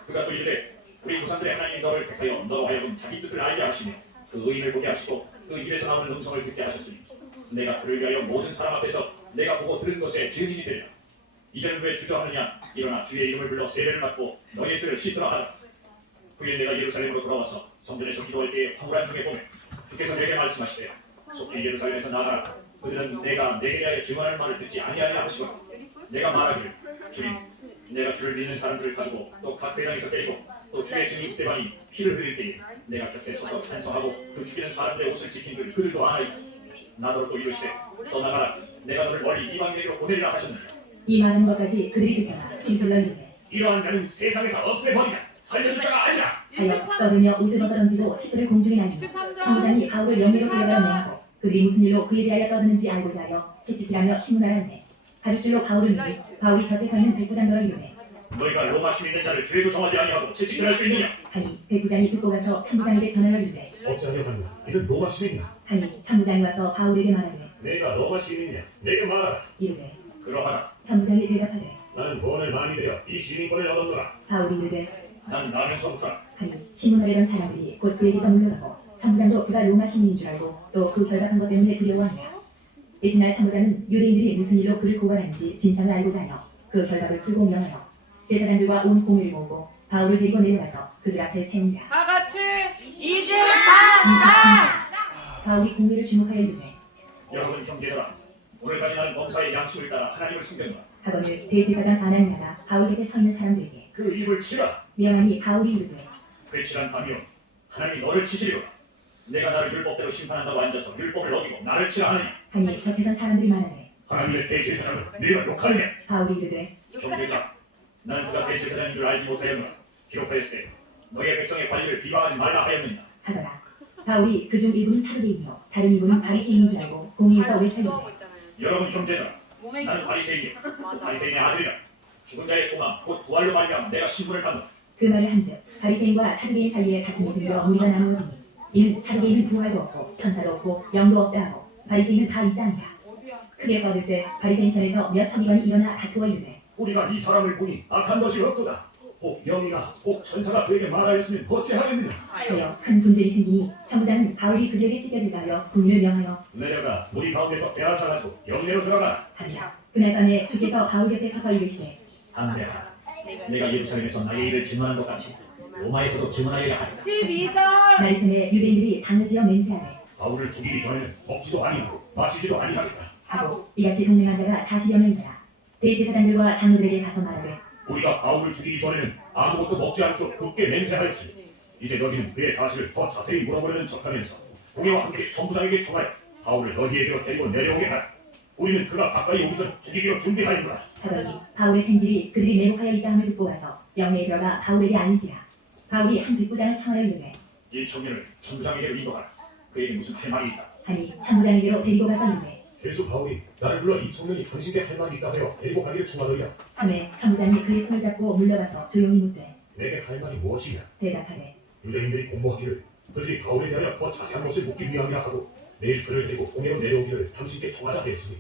그가 또 이르되 우리 조상들의 하나님이 너를 택하여 너로 하여금 자기 뜻을 알게 하시며 그 의인을 보게 하시고 그 입에서 나오는 음성을 듣게 하셨으니 내가 그를 위하여 모든 사람 앞에서 내가 보고 들은 것에 증인이 되리라. 이제는 왜 주저하느냐? 일어나 주의 이름을 불러 세례를 받고 너의 죄를 씻으라 하라. 후에 내가 예루살렘으로 돌아와서 성전에서 기도할 때에 황홀한 중에 보매 주께서 내게 말씀하시되 속히 예루살렘에서 나가라. 그들은 내가 내게 대하여 증언할 말을 듣지 아니하냐 하시거니 내가 말하기를 주님 내가 주를 믿는 사람들을 가지고 또 각 회당에서 때리고 또 주의 증인 스데반이 피를 흘릴 때에 내가 곁에 서서 찬성하고 그 죽이는 사람들의 옷을 지킨 줄 그들도 아나이다. 나더러 또 이르시되 떠나가라. 내가 너를 멀리 이방인에게로 보내리라 하셨느니라. 이 말하는 것까지 그들이 듣다가 소리질러 이르되 이러한 자는 세상에서 없애버리자. 살려줄 자가 아니라. 하여 떠들며 옷을 벗어 던지고 티끌을 공중에 날리며 23점. 참부장이 바울을 영리로 데려가려 명하고 그들이 무슨 일로 그에 대하여 떠드는지 알고자 하여 채찍질하며 신문하는데 가죽줄로 바울을 밀이 바울이 곁에 서 있는 백부장들을 이르되 너희가 로마 시민된 자를 죄도 정하지 아니하고 채찍질할 수 있느냐? 하니 백부장이 듣고 가서 참부장에게 전하여 이르되 어찌하려 하느냐? 이는 로마 시민이야. 하니 참부장이 와서 바울에게 말하되 내가 로마 시민이냐? 내게 말하라. 이르되 그러하라. 참부장이 대답하되 나는 돈을 많이 들여 이 시민권을 얻었노라. 바울이 이르되 나는 나면서부터라. 하니 신문하려던 사람들이 곧 그에게서 물러가고 참부장도 그가 로마 시민인 줄 알고 또 그 결박한 것 때문에 두려워하니라. 이튿날 참부장은 유대인들이 무슨 일로 그를 고발하는지 진상을 알고자 하여 그 결박을 풀고 명하여 제사장들과 온 공회를 모으고 바울을 데리고 내려가서 그들 앞에 세운다. 다 같이 23장. 바울이 공회를 주목하여 이르되 여러분 형제들아, 오늘까지 나는 범사의 양심을 따라 하나님을 숨겼노라. 하거늘 대제사장 아나니아가 바울 곁에 서 있는 사람들에게 그 입을 치라. 명하니 바울이 이르되 회칠한 밤이요 하나님이 너를 치시리로다. 내가 나를 율법대로 심판한다고 앉아서 율법을 어기고 나를 치라 하느냐? 하니 곁에 선 사람들이 말하되 하나님의 대제사장을 네가 욕하느냐? 바울이 이르되 형제들아, 나는 그가 대제사장인 줄 알지 못하였노라. 기록하였으되 너희의 백성의 관리를 비방하지 말라 하였느니라. 하더라. 바울이 그중 일부는 사두개이며 다른 일부는 바리새인인 줄 알고 공회에서 외쳐 이르되 여러분 형제들아, 나는 바리새인이요 바리새인의 아들이라. 죽은 자의 소망 곧 부활로 말미암아 내가 신분을 받노라. 그 말을 한즉 바리새인과 사두개인 사이에 다툼이 생겨 무리가 나누어지니 이는 사두개인은 부활도 없고 천사도 없고 영도 없다 하고 바리새인은 다 있다 하니라. 크게 거들세 바리새인 편에서 몇 서기관이 일어나 다투어 이르되 우리가 이 사람을 보니 악한 것이 없도다. 혹 영이나 혹 천사가 그에게 말하였으면 어찌하겠느냐. 하여 큰 분쟁이 생기니 천부장은 바울이 그들에게 찢겨질까 하여 군인을 명하여 내려가 무리 가운데서 빼앗아가지고 영내로 들어가라. 하니라. 그날 밤에 주께서 바울 곁에 서서 이르시되 담대하라. 내가 예루살렘에서 나의 일을 증언한 것 같이 로마에서도 증언하여야 하리라. 12절. 날 새에 유대인들이 단을 지어 맹세하되 바울을 죽이기 전에는 먹지도 아니하고 마시지도 아니하겠다. 하고 이같이 동맹한 자가 40여 명이라. 대제사장들과 장로들에게 가서 말하되 우리가 바울을 죽이기 전에는 아무것도 먹지 않도록 굳게 맹세하였으니 이제 너희는 그의 사실을 더 자세히 물어보려는 척하면서 공회와 함께 천부장에게 청하여 바울을 너희에게로 데리고 내려오게 하라. 우리는 그가 가까이 오기 전 죽이기로 준비하였노라. 하더니 바울의 생질이 그들이 매복하여 있다함을 듣고 와서 영내에 들어가 바울에게 알리지라. 바울이 한 백부장을 청하여 이르되 이 청년을 천부장에게로 인도하라. 그에게 무슨 할 말이 있다. 하니 천부장에게로 데리고 가서 이르되 죄수 바울이 나를 불러 이 청년이 당신께 할 말이 있다 하여 데리고 가기를 청하더이다. 하매 천부장이 그의 손을 잡고 물러가서 조용히 묻되 내게 할 말이 무엇이냐. 대답하되 유대인들이 공모하기를 그들이 바울에 대하여 더 자세한 것을 묻기 위함이라 하고 내일 그를 데리고 공회로 내려오기를 당신께 청하자 하였으니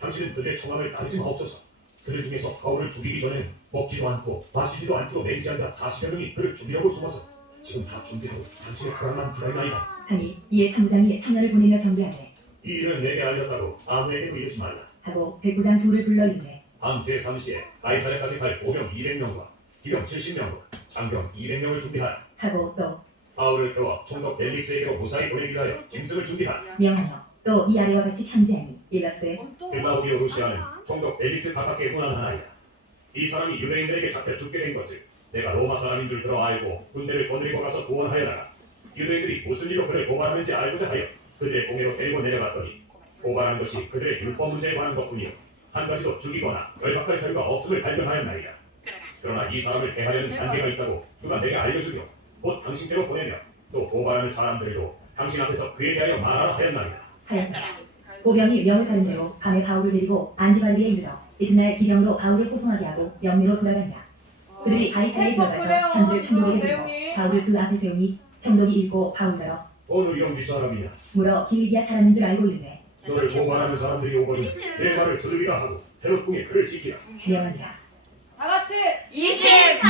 당신은 그들의 청함을 따르지 마옵소서. 그들 중에서 바울을 죽이기 전에는 먹지도 않고 마시지도 않도록 맹세한 자 40여 명이 그를 죽이려고 숨어서 지금 다 준비하고 당신의 허락만 기다리나이다. 하니 이에 천부장이 청년을 보내며 경계하되 이 일은 내게 알렸다고 아무에게도 이르지 말라. 하고 백부장 둘을 불러 이르되 밤 제3시에 가이사랴까지 갈 보병 200명과 기병 70명과 장병 200명을 준비하라. 하고 또 바울을 태워 총독 벨릭스에게로 무사히 보내기 위하여 짐승을 준비하라. 명하여 또 이 아래와 같이 편지하니 일렀으되 클라우디오 루시아는 총독 벨릭스 가깝게 문안하나이다. 이 사람이 유대인들에게 잡혀 죽게 된 것을 내가 로마 사람인 줄 들어 알고 군대를 거느리고 가서 구원하여다가 유대인들이 무슨 일로 그를 고발하는지 알고자 하여 그들의 공회로 데리고 내려갔더니 고발한 것이 그들의 율법 문제에 관한 것뿐이요 한 가지도 죽이거나 결박할 사유가 없음을 발견하였나이다. 그러나 이 사람을 대하려는 단계가 있다고 누가 내게 알려주며 곧 당신께로 보내며 또 고발하는 사람들에도 당신 앞에서 그에 대하여 말하라 하였나이다. 하였더라. 보병이 명을 받은 대로 밤에 바울을 데리고 안디바리에 이르러 이튿날 기병으로 바울을 호송하게 하고 영내로 돌아가니라. 그들이 가이사랴에 들어가서 현지를 총독에게 들고 바울을 그 앞에 세우니 총독이 읽고 바울더러 어느 영지 사람이냐. 물어 길리기아 사람인 줄 알고 이르되 너를 고발하는 사람들이 오거든 내 말을 들으리라 하고 헤롯궁에 그를 지키라. 명하니라. 다 같이 24.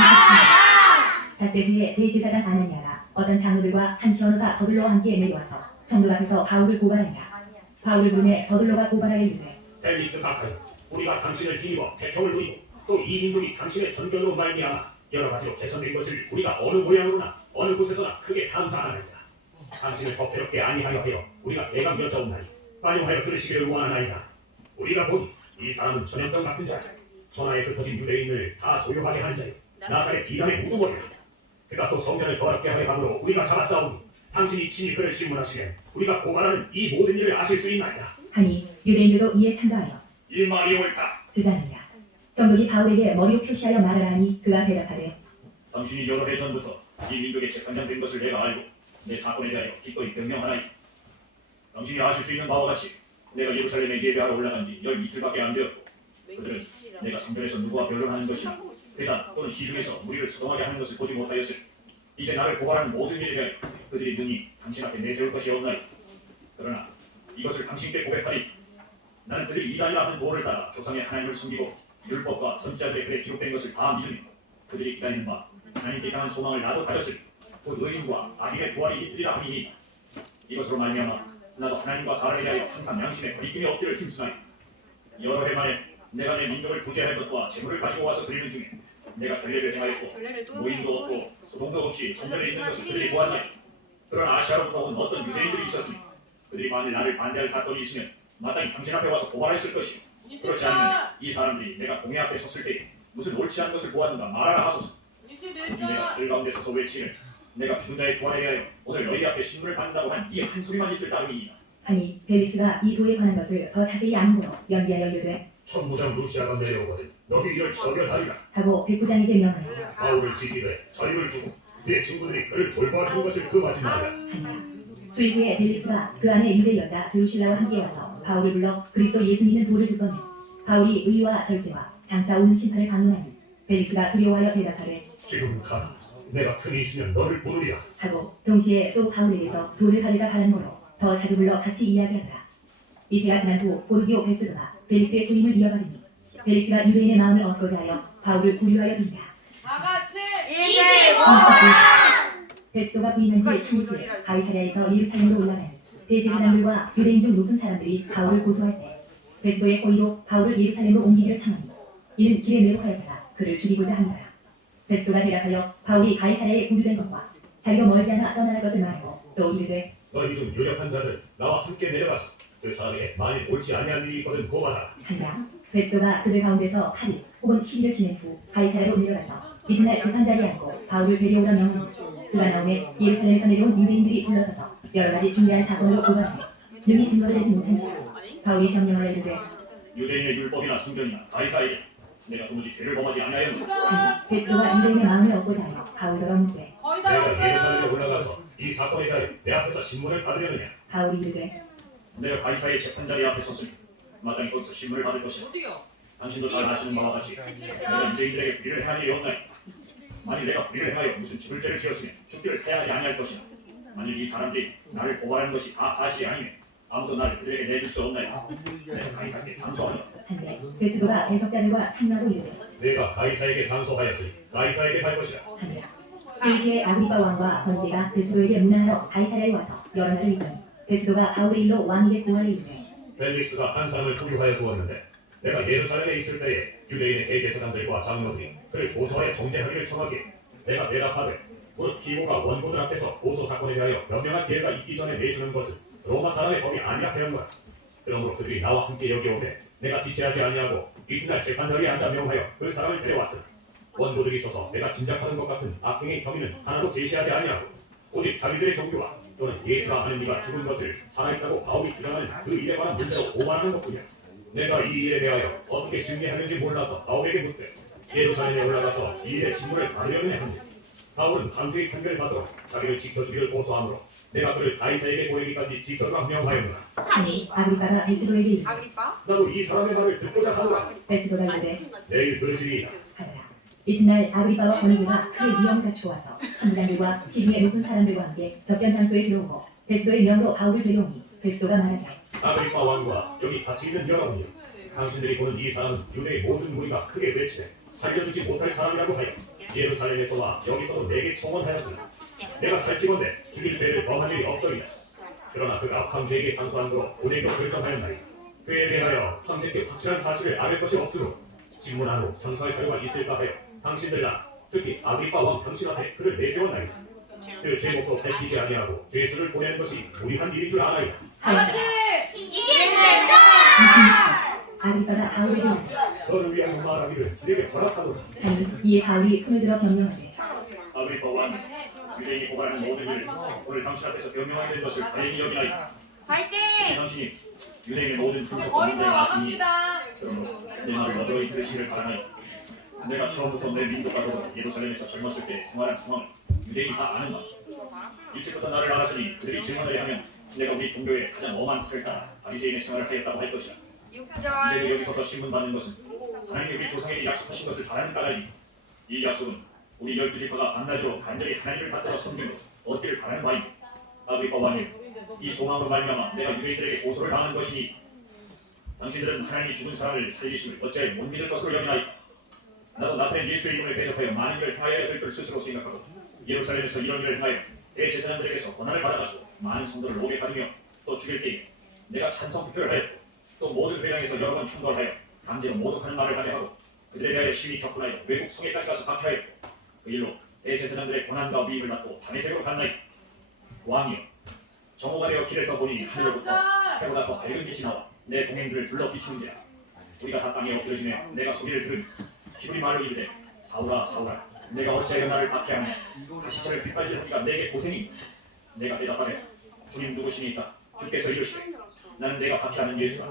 닷새 후에 대제사장 아나니아가 어떤 장로들과 한 변호사 더블로와 함께 내려와서 총독 앞에서 바울을 고발하니라. 바울을 부르매 더블로가 고발하여 이르되 벨릭스 각하여 우리가 당신을 힘입어 태평을 누리고 또 이 민족이 당신의 선견으로 말미암아 여러 가지로 개선된 것을 우리가 어느 모양으로나 어느 곳에서나 크게 감사하나이다. 당신을 더 괴롭게 아니하여 하여 우리가 대강 여짜옵나니 관용하여 들으시기를 원하나이다. 우리가 보니 이 사람은 전염병 같은 자요 천하에 흩어진 유대인을 다 소유하게 한 자요 나사렛 이단의 우두머리라. 그가 또 성전을 더럽게 하려 함으로 우리가 잡았사오니 당신이 친히 그를 신문하시면 우리가 고발하는 이 모든 일을 아실 수 있나이다. 하니 유대인들도 이에 참가하여 이 말이 옳다. 주장하니라. 총독이 바울에게 머리로 표시하여 말하라 하니 그가 대답하되 당신이 여러 해 전부터 이 민족의 재판장 된 것을 내가 알고 내 사건에 대하여 기꺼이 변명하나이다. 당신이 아실 수 있는 바와 같이 내가 예루살렘에 예배하러 올라간 지 열 이틀밖에 안 되었고 그들은 내가 성전에서 누구와 변론하는 것이나 회당 또는 시중에서 무리를 수동하게 하는 것을 보지 못하였으니 이제 나를 고발하는 모든 일에 대하여 그들이 능히 당신 앞에 내세울 것이 없나이다. 그러나 이것을 당신께 고백하리. 나는 그들이 이단이라 하는 도를 따라 조상의 하나님을 숨기고 율법과 선지자들의 글에 기록된 것을 다 믿으며 그들이 기다리는 바 하나님께 향한 소망을 나도 가졌으니 곧 의인과 악인의 부활이 있으리라 하니 이것으로 말미암아 나도 하나님과 사람에 대하여 항상 양심에 거리낌이 없기를 힘쓰나니 여러 해 만에 내가 내 민족을 구제할 것과 재물을 가지고 와서 드리는 중에 내가 결례를 행하였고 모임도 없고 소동도 없이 선전에 있는 것을 그들이 보았나니 그러나 아시아로부터 온 어떤 유대인들이 있었으니 그들이 만일 나를 반대할 사건이 있으면 마땅히 당신 앞에 와서 고발했을 것이요 그렇지 않으면 이 사람들이 내가 공회 앞에 섰을 때 무슨 옳지 않은 것을 보았는가 말하라 하소서. 내가 들 가운데 서서 외치는 내가 죽은 자의 부활에 대하여 오늘 너희 앞에 신문을 받는다고 한 이 한 소리만 있을 따름이니라. 하니 벨릭스가 이 도에 관한 것을 더 자세히 아는 거로 연기하여 이르되 천부장 루시아가 내려오거든 너희 이를 처결하리라. 하고 백부장에게 명하니 바울을 지키되 자유를 주고 내 친구들이 그를 돌봐주는 것을 금하지 말라. 하니라. 수일 후에 벨릭스가 그 안에 유대 여자 드루실라와 함께 와서 바울을 불러 그리스도 예수 믿는 도를 듣거늘 바울이 의와 절제와 장차 오는 심판을 강론하니 벨릭스가 두려워하여 대답하되 지금 가라. 내가 틈이 있으면 너를 부르리라. 하고 동시에 또 바울에게서 돌을 가져다 바른 거로 더 자주 불러 같이 이야기하더라. 이때가 지난 후 보르기오 베스도가 벨릭스의 소임을 이어받으니 벨릭스가 유대인의 마음을 얻고자 하여 바울을 구류하여 둔다. 다 같이 25장 베스도가 부인한 지 3일 후에 가이사랴에서 예루살렘으로 올라가니 대제사장들과 유대인 중 높은 사람들이 바울을 고소할세 베스도의 호의로 바울을 예루살렘으로 옮기기를 청하니 이는 길에 매복하였다가 그를 죽이고자 하니라. 베스도가 대답하여 바울이 가이사랴에 구류된 것과 자기가 멀지 않아 떠나갈 것을 말하고 또 이르되 너희 중 유력한 자들 나와 함께 내려가서 그 사람에게 만일 옳지 아니한 일이 있거든 고하라. 하니라. 베스도가 그들 가운데서 8일 혹은 10일을 지낸 후 가이사랴로 내려가서 이튿날 재판자리에 앉고 바울을 데려오라 명하니 그가 나오매 예루살렘에서 내려온 유대인들이 불러서서 여러 가지 중대한 사건으로 고발하되 능히 증거를 내지 못한지라. 바울이 변명하여 이르되 유대인의 율법이나 성경이나 가이사에게 내가 도무지 죄를 범하지 아니하였노라. 하니 베스도가 유대인의 마음을 얻고자 하여 바울더러 묻되 거의 다 내가 예루살렘에 왔어요. 올라가서 이 사건에 대하여 내 앞에서 신문을 받으려느냐. 바울이 이르되 내가 가이사의 재판자리 앞에 섰으니 마땅히 거기서 신문을 받을 것이다. 당신도 잘 아시는 바와 같이 내가 유대인들에게 불의를 행한 일이 없나요? 만일 내가 불의를 행하여 무슨 죽을 죄를 지었으면 죽기를 사양하지 아니할 것이다. 만일 이 사람들이 나를 고발하는 것이 다 사실이 아니면 아무도 나를 그들에게 내줄 수 없나요? 내가 가이사께 상소하노라. 한데 베스도가 해석자들과 상하고 이르되 내가 가이사에게 상소하였으니 가이사에게 갈 것이라. 하니라. 수일기의 아그리빠 왕과 번세가 베스도에게 문안하러 가이사랴에 와서 여러 날을 있더니 베스도가 바울의 일로 왕에게 고하를 이르되 벨릭스가 한 사람을 구류하여 두었는데 내가 예루살렘에 있을 때에 유대인의 대제사장들과 장로들이 그를 고소하여 정죄하기를 청하기에 내가 대답하되 곧 피고가 원고들 앞에서 고소 사건에 대하여 변명한 기회가 있기 전에 내주는 것은 로마 사람의 법이 아니하였노라. 그러므로 그들이 나와 함께 여기 오되 내가 지체하지 아니하고 이튿날 재판자리에 앉아 명하여 그 사람을 데려왔으나 원고들이 있어서 내가 짐작하는 것 같은 악행의 혐의는 하나도 제시하지 아니하고 오직 자기들의 종교와 또는 예수라 하는 이가 죽은 것을 살아있다고 바울이 주장하는 그 일에 관한 문제로 오만하는 것뿐이야. 내가 이 일에 대하여 어떻게 심리하는지 몰라서 바울에게 묻되 예루살렘에 올라가서 이 일의 신문을 받으려느냐 한지 바울은 강제의 판결을 받도록 자기를 지켜주기를 고소하므로 내가 그를 가이사에게 보내기까지 지켜가 명하였노라. 하니 아그리빠가 베스도에게 이르되 아그리빠? 나도 이 사람의 말을 듣고자 하노라. 베스도가 이르되 내일 들으시리이다. 하더라. 이튿날 아그리빠와 버니게가 크게 위험을 갖추고 와서 천부장들과 시중의 높은 사람들과 함께 접견 장소에 들어오고 베스도의 명으로 바울을 데려오니 베스도가 말하되 아그리빠 왕과 여기 같이 있는 여러분이여, 당신들이 보는 이 사람은 유대의 모든 무리가 크게 외치되 살려두지 못할 사람이라고 하여 예루살렘에서와 여기서도 내게 청원하였으나 내가 살피건대 죽일 죄를 범한 일이 없더이다. 그러나 그가 황제에게 상소한 거로 보내기로 결정하였나니 그에 대하여 황제께 확실한 사실을 알릴 것이 없으므로 질문한 후 상소할 자료가 있을까 하여 당신들과 특히 아그리빠 왕 당신 앞에 그를 내세웠나이다. 그 죄목도 밝히지 아니하고 죄수를 보내는 것이 무리한 일인 줄 아나이다. 다 같이 아그리빠가 바울에게 이르되 너를 위하여 말하기를 내게 허락하노라. 하니 이에 바울이 손을 들어 변명하되 아그리빠 왕, 유대인이 고발하는 모든 일을 오늘 당신 앞에서 변명하게 된 것을 다행히 여기나이다. 파이팅! 당신이 유대인의 모든 분석과 거의 문제를 다 아시니 와갑니다. 그러므로 내 말을 너희들이 들으시기를 바라나이다. 내가 처음부터 내 민족과 더불어 예루살렘에서 젊었을 때 생활한 상황을 유대인이 다 아는 바. 일찍부터 나를 알았으니 그들이 질문을 하면 내가 우리 종교의 가장 엄한 틀을 따라 바리새인의 생활을 하였다고 할 것이다. 내가 여기 서서 신문 받는 것은 하나님이 우리 조상에게 약속하신 것을 바라는 까닭이니 이 약속은 우리 12지파가 반나절로 간절히 하나님을 받들어 섬김으로 얻기를 바라는 바이니 아그리빠 왕님, 이 소망으로 말미암아 내가 유대인들에게 고소를 당하는 것이니 당신들은 하나님이 죽은 사람을 살리심을 어찌하여 못 믿을 것으로 여기나이까. 나도 나사렛 예수의 이름을 대접하여 많은 일을 행하여야 될 줄 스스로 생각하고 예루살렘에서 이런 일을 행하여 대제사장들에게서 권한을 받아가지고 많은 성도를 옥에 가두며 또 죽일 때에 내가 찬성 투표를 하였고 또 모든 회당에서 여러 번 형벌하여 강제로 모독하는 말을 하게 하고 그들에 대하여 심히 격분하여 외국 성에까지 가서 박해하였고 그 일로 대제사장들의 권한과 위임을 받고 다메섹으로 갔나이다. 왕이여, 정오가 되어 길에서 보니 하늘로부터 해보다 더 밝은 빛이 나와 내 동행들을 둘러 비추는지라. 우리가 다 땅에 엎드러지며 내가 소리를 들으니 히브리 말로 이르되 사울아 사울아 내가 어찌하여 나를 박해하느냐. 다시 저를 빗발질하기가 내게 고생이. 내가 대답하되 주님 누구시니까. 주께서 이르시되 나는 내가 박해하는 예수다.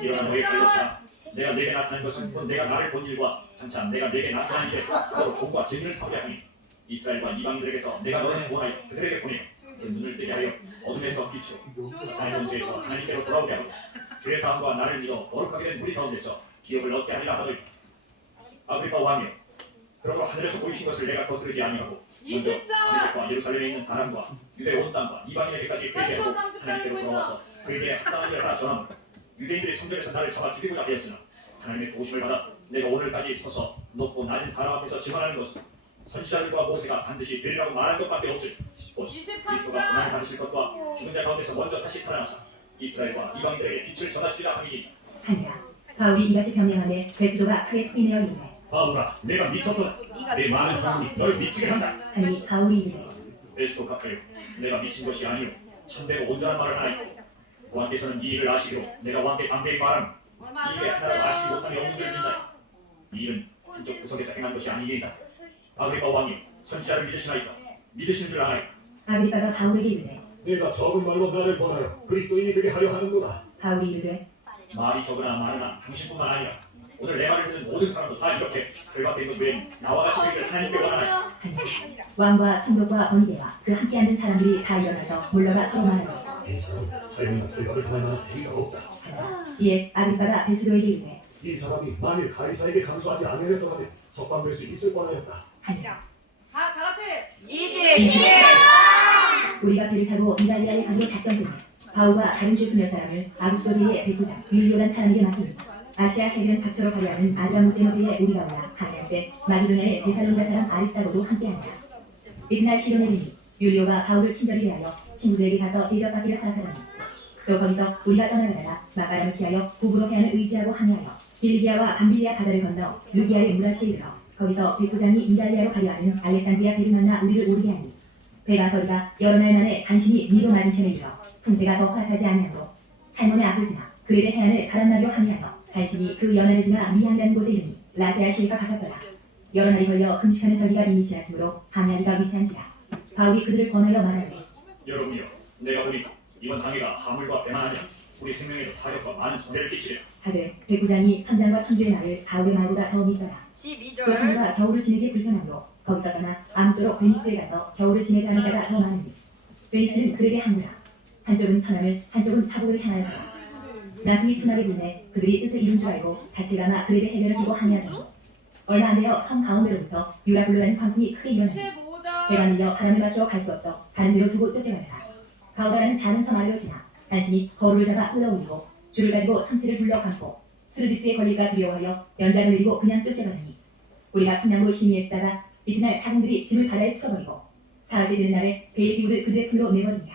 일어나 너희 발로 차. 내가 내게 나타난 것은 곧 내가 나를 본 일과 장차 내가 내게 나타난 일에 너로 종과 진리를 삼게 하니 이스라엘과 이방인들에게서 내가 너를 구원하여 그들에게 보내어 그 눈을 뜨게 하여 어둠에서 빛으로 하나님의 문제에서 하나님께로 돌아오게 하고 주의 사함과 나를 믿어 거룩하게 된 무리 가운데서 기업을 얻게 하리라 하더니 아그리빠 왕이여, 그러므로 하늘에서 보이신 것을 내가 거스르지 아니하고 먼저 20장! 다메섹과 예루살렘에 있는 사람과 유대 온 땅과 이방인에게까지 회개하고 8초 30장 하나님께로 돌아와서 그에게 합당한 일을 하라 전하노라. 유대인들이 성전에서 나를 잡아 죽이고자 하였으나 하나님의 도우심을 받아 내가 오늘까지 서서 높고 낮은 사람 앞에서 증언하는 것은 선지자들과 모세가 반드시 되리라고 말한 것밖에 없으니 곧 그리스도가 고난을 받으실 것과 죽은 자 가운데서 먼저 다시 살아나사 이스라엘과 이방인들에게 빛을 전하시리라 하니 하니라. 바울이 이같이 변명하되 베스도가 크게 소리내어 이르되 바울아, 내가 미쳤도다. 내 많은 사람이 널 미치게 한다. 하니 바울이 이르되 베스도 각하여 내가 미친 것이 아니오 참되고 온전한 말을 하나니 왕께서는 이 일을 아시기로 내가 왕께 담대히 말하노 얼마 안 이 일에 하나를 아시지 남았어요. 못함이 없는 줄 믿나요 이 일은 한쪽 구석에서 행한 것이 아니니이다 아그리빠 왕이 선지자를 믿으시나이까 믿으시는 줄 아나이까 아그리빠가 바울에게 이르되 내가 적은 말로 나를 권하여 그리스도인이 되게 하려 하는구나. 바울이 이르되 말이 적으나 많으나 당신뿐만 아니라 오늘 내 말을 듣는 모든 사람도 다 이렇게 결박된 외엔 나와 같이 되기를 하나님께 원하나이다 하니라. 왕과 총독과 번이대와 그 함께 앉은 사람들이 다 일어나서 물러가 서로 말하되 이 사람은 사형이나 결박을 당할 만한 행위가 없다. 하니라. 이에 아그리빠가 베스도에게 이르되 이 사람이 만일 가이사에게 상수하지 않으려더라면 석방될 수 있을 뻔하였다. 하니라. 다 같이 20. 우리가 배를 타고 이달리아에 가기로 작정되니 바울과 다른 죄수 몇 사람을 아구스도대의 백부장 율리오란 사람에게 맡기니 아시아 해변 각처로 가려 하는 아드라무테노베에 우리가 올라 항해할때 마게도냐의 데살로니가 사람 아리스타고도 함께하니라. 이튿날 시돈에 이르니 율리오가 바울을 친절히 대하여 친구들에게 가서 대접받기를 허락하더니 또 거기서 우리가 떠나가다가 마가람을 피하여 북으로 해안을 의지하고 항해하여 빌리기아와 밤빌리아 바다를 건너 루기아의 무라시에 이르러 거기서 백부장이 이달리아로 가려 하는 알렉산드리아 배를 만나 우리를 오르게 하니 배가 거리가 여러 날 만에 간신히 미도 맞은편에 이르러 풍세가 더 허락하지 아니하므로 살몬의 앞을 지나 그레데 해안을 가란나기로 항해하여 간신히 그 연안을 지나 미항이라는 곳에 이르니 라세아시에서 가깝더라. 여러 날이 걸려 금식하는 절기가 이미 지났으므로 항해하기가 위태한지라. 바울이 그들을 권하여 말하되 여러분이여 내가 보니 이번 항해가 화물과 배만 아니라 우리 생명에도 타격과 많은 손해를 끼치리라 하되 백부장이 선장과 선주의 말을 바울의 말보다 더 믿더라. 또 12절 하루가 겨울을 지내기 불편하므로 거기서 떠나 아무쪼록 베니스에 가서 겨울을 지내자 하는 자가 더 많으니 베니스는 그에게 항구라. 한쪽은 서남을 한쪽은 서북을 향하였더라. 남풍이 순하게 불매 그들이 뜻을 이룬 줄 알고 같이 가마 그레데 해변을 끼고 항해하더니 얼마 안 되어 성 가운데로부터 유라블루라는 광풍이 크게 일어나니 15절 배가 밀려 바람을 맞추어 갈 수 없어 가는 대로 두고 쫓겨가다가 가오라라는 작은 섬 아래로 지나 간신히 거루를 잡아 끌어올리고 줄을 가지고 상체를 둘러 감고 스르디스에 걸릴까 두려워하여 연장을 내리고 그냥 쫓겨가더니 우리가 풍랑으로 심의에 쓰다가 이튿날 사공들이 짐을 바다에 풀어버리고 사흘째 되는 날에 배의 기울을 그들의 손으로 내버리니라.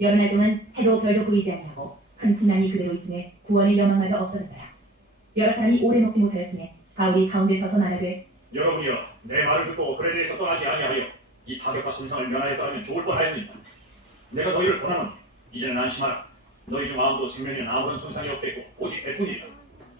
여러 날 동안 해도 별도 보이지 아니하고 큰 풍랑이 그대로 있음에 구원의 여망마저 없어졌더라. 여러 사람이 오래 먹지 못하였음에 바울이 가운데 서서 말하되 여러분이여 내 말을 듣고 그에 대해서 떠나지 아니하여 이 타격과 손상을 면하였다면 좋을 뻔하였느니라 내가 너희를 권하노니 이제는 안심하라 너희 중 아무도 생명에는 아무런 손상이 없겠고 오직 배뿐이라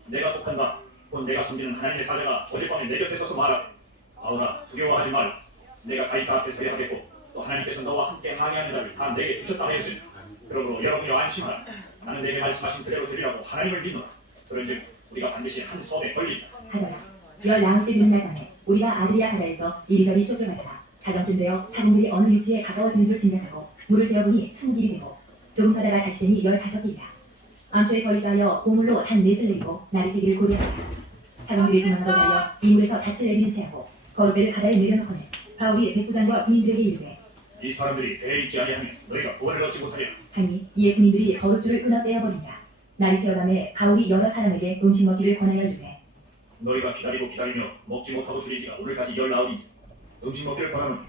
내가 속한 바 곧 내가 섬기는 하나님의 사자가 어젯밤에 내 곁에 서서 말하되 바울아 두려워하지 말라 내가 가이사 앞에 서야 하겠고 또 하나님께서 너와 함께 항해하는 자를 다 내게 주셨다 하였으니 그러므로 여러분이여 안심하라 나는 내게 말씀하신 그대로 되리라고 하나님을 믿노라 그런즉 우리가 반드시 한 섬에 걸리리라 하더라. 19째 되는 날 밤에 우리가 아드리아 바다에서 이리저리 쫓겨가다가 자정쯤 되어 사공들이 어느 육지에 가까워지는 줄 짐작하고 물을 재어보니 20길이 되고 조금 가다가 다시 되니 15길이라. 암초에 걸리다 하여 보물로 단 넷을 내리고 날이 새기를 고려하더라. 사공들이 도망하고 잘려 이물에서 닻을 내리는 채하고 거룩배를 바다에 내려놓고는 바울이 백부장과 군인들에게 이르되 이 사람들이 배에 있지 아니하면 너희가 구원을 얻지 못하리라 하니 이에 군인들이 거룩줄을 끊어 떼어버린다. 날이 새어감에 바울이 여러 사람에게 음식 먹기를 권하여 이르되 너희가 기다리고 기다리며 먹지 못하고 줄인 지가 오늘까지 19일이니 음식 먹기를 권하노니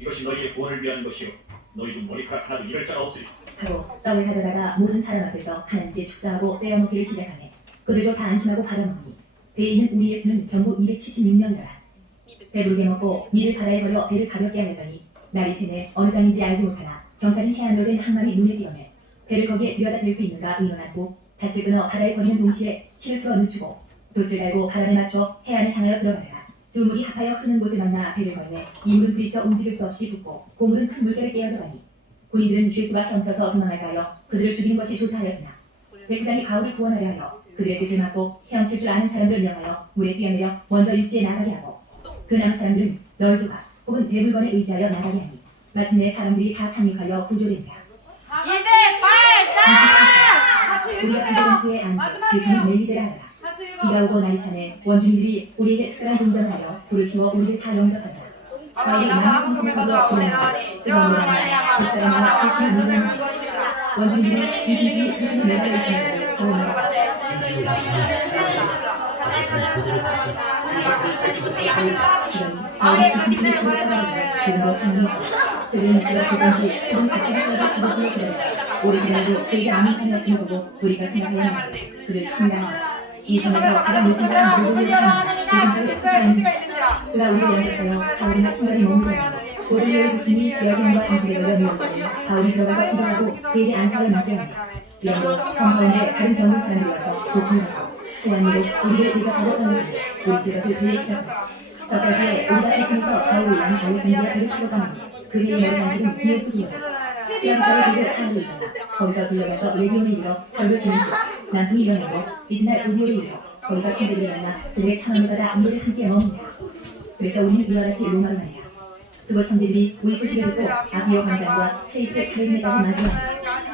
이것이 너희의 구원을 위한 것이요 너희 중 머리카락 하나도 잃을 자가 없으리 하고 떡을 가져다가 모든 사람 앞에서 하나님께 축사하고 떼어먹기를 시작하며 그들도 다 안심하고 받아먹으니 배에 있는 우리의 수는 전부 276명이더라. 배부르게 먹고 밀을 바다에 버려 배를 가볍게 하였더니 날이 새매 어느 땅인지 알지 못하나 경사진 해안으로 된 항만이 눈에 띄어매 배를 거기에 들여다 댈 수 있는가 의논한 후 닻을 끊어 바다에 버리는 동시에 키를 풀어 늦추고 돛을 갈고 바람에 맞춰 해안을 향하여 들어가다가 두 물이 합하여 흐르는 곳에 만나 배를 걸매 이 물은 부딪혀 움직일 수 없이 붙고 고물은 큰 물결에 깨어져 가니 군인들은 죄수가 겹쳐서 도망할까 하여 그들을 죽이는 것이 좋다 하였으나 백부장이 바울을 구원하려 하여 그들의 뜻을 막고 헤엄칠 줄 아는 사람들을 명하여 물에 뛰어내려 먼저 육지에 나가게 하고 그 남은 사람들은 널조가 혹은 대물건에 의지하여 나가게 하니 마침내 사람들이 다 상륙하여 구조된다. 28절 우리가 구조된 그에 앉아 그 성을 멜리데라 하더라. 비가 오고 날이 차매 원주민들이 우리에게 특별한 동정을 하여 불을 피워 우리를 다 영접한다. 아버지 나무 한 꿈을 거두어 오래 나으니 뜨거움으로 말미암아 불쌍하다 하시는 눈을 물건이니라. 원주민들이 이 집이 무슨 매달려 있으면서 서로 말하되 마을의 그 집들을 보내 들어주면 그들은 그가 그건지 그런 가치를 써서 집어지어 그러다 오래 지나도 그에게 아무 상관없음을 보고 우리가 생각하여야 하는데 그를 신장하다. 이 성에서 가장 높은 사람 누구를 향하여 그 근처에 투사하는지 그가 우리를 영접하여 사울이나 친절히 머무르고 고릴로의 부친이 여경과 안지를 열어놓았거든요. 바울이 들어가서 기도하고 그에게 안식을 맡겨하니 이러므로 성 가운데 다른 병든 사람들이 와서 고침하고 후한으로 우리를 대적하고 떠나니 우리 그것을 그의 시작하고 석달기에 우리가 베스에서 바울이랑 알렉산드리아 배를 타고 가니 그의 머리 장식은 디오스기였다. 수양사를 두고 하늘로 일어나 거기서 둘러가서 레기온을 이뤄 하루를 지내고 남편이 일어나고 이튿날 우디오를 이뤄 거기서 형제들이 만나 그들의 천원을 받아 이래를 함께 먹는다. 그래서 우리는 이와 같이 로마로 말이야. 그곳 형제들이 우리 소식을 듣고 아비오 관장과 체이스 카레인에까지 맞이하니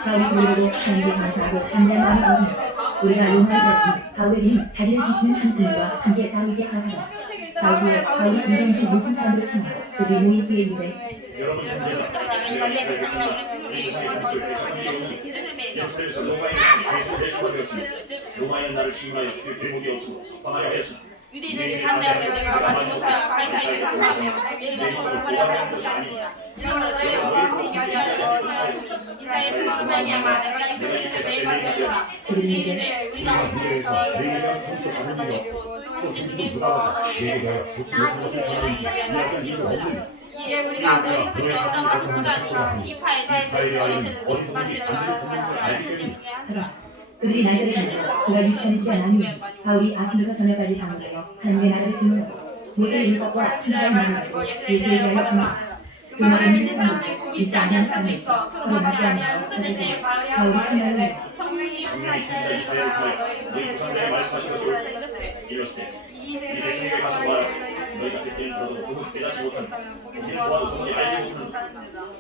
바울이 그들에게 하나님께 감사하고 담대한 마음을 얻는다. 우리가 로마에 들었더니 바울에게는 자기를 지키는 한 군인과 함께 따르게 하라. 사울이 바울이 인정시 높은 사람들을 신하고 그들이 모인 그의 이르되 여러분 형제가 내가 이스라엘 백성과 예수의 목소리를 외쳤던 이유는 예루살렘에서 로마에 예수를 대주가 되었으니 로마의 나를 시인하여 주의 죄목이 없으므로 석방하여 하였으나 유대인에게 담대하게 너희가 받지 못하여 가이사에게 상하며 내가 보고하려 하는 것이 아니라 이러므로 너희가 모함을 얘기하려 하여 이스라엘에서 말미암아 내가 이스라엘에서 내가 되었노라. 이르되 우리가 어디에서 내가 통수하는 이여 또 통수 누가서 내게 대하여 족쇄의 것을 전하는지 이야기한 이유가 없느냐. 이에 우리가 너희 사람을 떠나는 것은 아니라 이 파에 아이는 어디서든지 안되게 보는 줄 알기 때문이다. 하라. 그들이 날짜를 정하고 그가 유수하는 지가 나누니 바울이 아침부터 저녁까지 방문하여 하나님의 나라를 증언하고 모세의 율법과 선지자의 말을 가지고 예수를 위하여 증언하고 그 말을 믿는 사람들이 곧 믿지 아니한 사람도 있어 서로 믿지 아니하여 흩어질 때에 바울이 하나님의 성령이 성령이 신자 이사야를 통하여 너희 조상들에게 말씀하신 것이 옳다. 이르시되 이 백성에게 가서 말하라. 너희가 듣기를 들어도 도무지 깨닫지 못한다. 우리를 보아도 도무지 알지 못한다.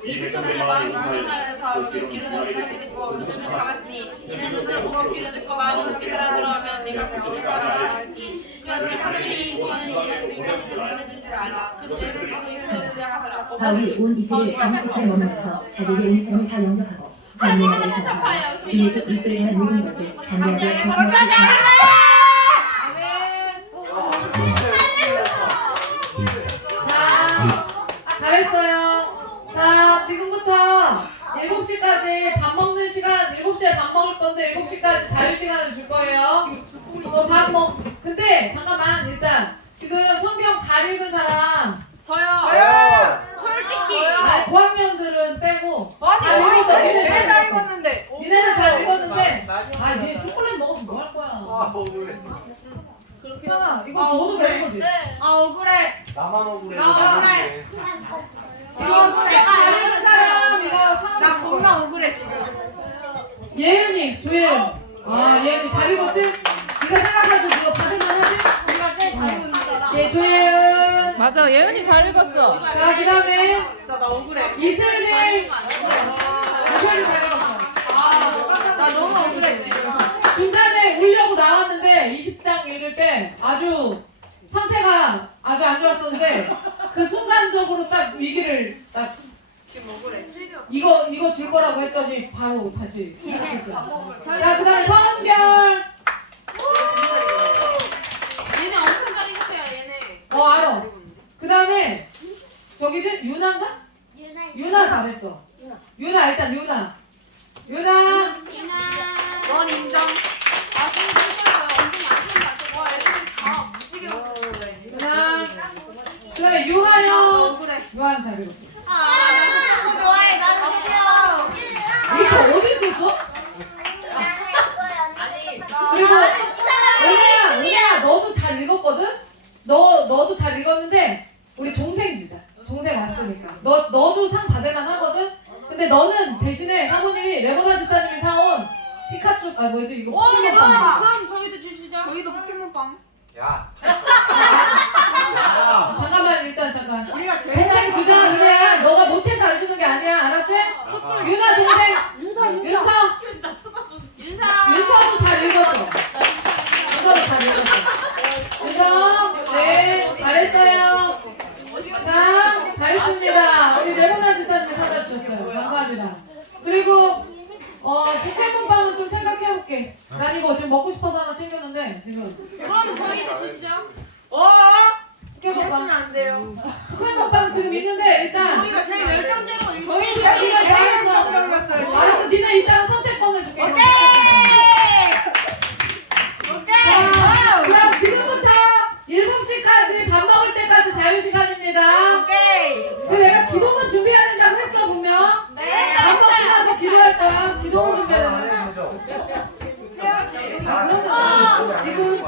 이 백성들의 마음이 우둔하여서 곧 귀로는 둔하게 듣고 눈은 감았으니 이는 눈을 보고 귀를 듣고 마음으로 깨달으려면 내가 그쪽을 알았으니 그것을 하늘이 보는 이는 네가 보는 줄 알아. 그 죄를 보고 이르느라 하더라. 바울이 온 이태리를 장세치에 머물면서 자기에게 온 사람을 다 영접하고 하나님의 나라를 전하고 주 예수 그리스도에 관한 모든 것을 담대하게 거듭하였다. 잘했어요. 자, 지금부터 7시까지 밥 먹는 시간, 7시에 밥 먹을 건데 7시까지 자유 시간을 줄 거예요. 근데 잠깐만, 일단 지금 성경 잘 읽은 사람, 저요. 솔직히. 아니, 고학년들은 빼고 아니 잘 읽었어. 제일 니네 잘 잘 읽었어. 읽었는데. 니네는 잘 읽었는데, 아, 얘 초콜릿 먹으면 뭐 할 거야? 그렇잖아. 이거 줘도 되는 거지? 아 억울해. 나만 억울해. 나 억울해. 이거 잘 읽은 사람, 이거 나 상관 겁나 억울해 지금. 예은이, 조예은. 아, 예은이 잘 읽었지? 네가 생각해도 이거 받을만 하지? 내가 제일 잘 읽었는데. 예, 조예은. 맞아, 예은이 잘 읽었어. 자, 그 다음에 진짜 나 억울해. 이슬기. 이슬기 잘 읽었어. 아, 나 너무 억울해 지금. 중간에 울려고 나왔는데 20장 읽을 때 아주 상태가 아주 안 좋았었는데 그 순간적으로 딱 위기를 딱 지금 억울해. 이거 줄 거라고 했더니 바로 다시 했었어요. 자, 그 다음에 서은별. 얘네 엄청 잘 읽었어요, 얘네. 알아. 그 다음에 저기지? 유나인가? 유나 잘했어. 유나 일단 유나. 넌 인정. 아, 지금 유나. 그 다음에 유하영. 억울해. 유하영 잘 읽었어. 나도 좋아해. 나도 싫어. 이거 어디 있었어? 그리고 은혜야 너도 잘 읽었거든? 너도 잘 읽었는데 우리 동생 주자. 동생 왔으니까. 너도 상 받을만 하거든? 근데 너는 대신에 사모님이 레모나 집사님이 사온 피카츄 이거 포켓몬빵. 그럼 저희도 주시죠. 저희도 포켓몬빵. 야. 잠깐만 일단 잠깐. 우리가 제일 동생 주자 은혜야. 너가 못해서 안 주는 게 아니야. 알았지? 유나 동생. 윤서도 잘 읽었어. 윤서 네 잘했어요. 자 잘했습니다. 우리 레모나 집사님이 사다 주셨어요. 감사합니다. 그리고 포켓몬빵은 좀 생각해볼게. 난 이거 지금 먹고 싶어서 하나 챙겼는데 지금 그럼 저희도 후회 먹방 지금 있는데 일단 우리가 제일 열정적으로 이거 저희 네가 잘했어. 잘했어. 알았어, 니네 일단 선택권을 줄게. 오케이. 자, 그럼 지금부터 7시까지 밥 먹을 때까지 자유시간입니다. 오케이. 근데 내가 기도문 준비해야 된다고 했어, 분명. 네. 밥 먹고 나서 기도할 거야. 기도문 준비해야 된다. 자, 그러면 지금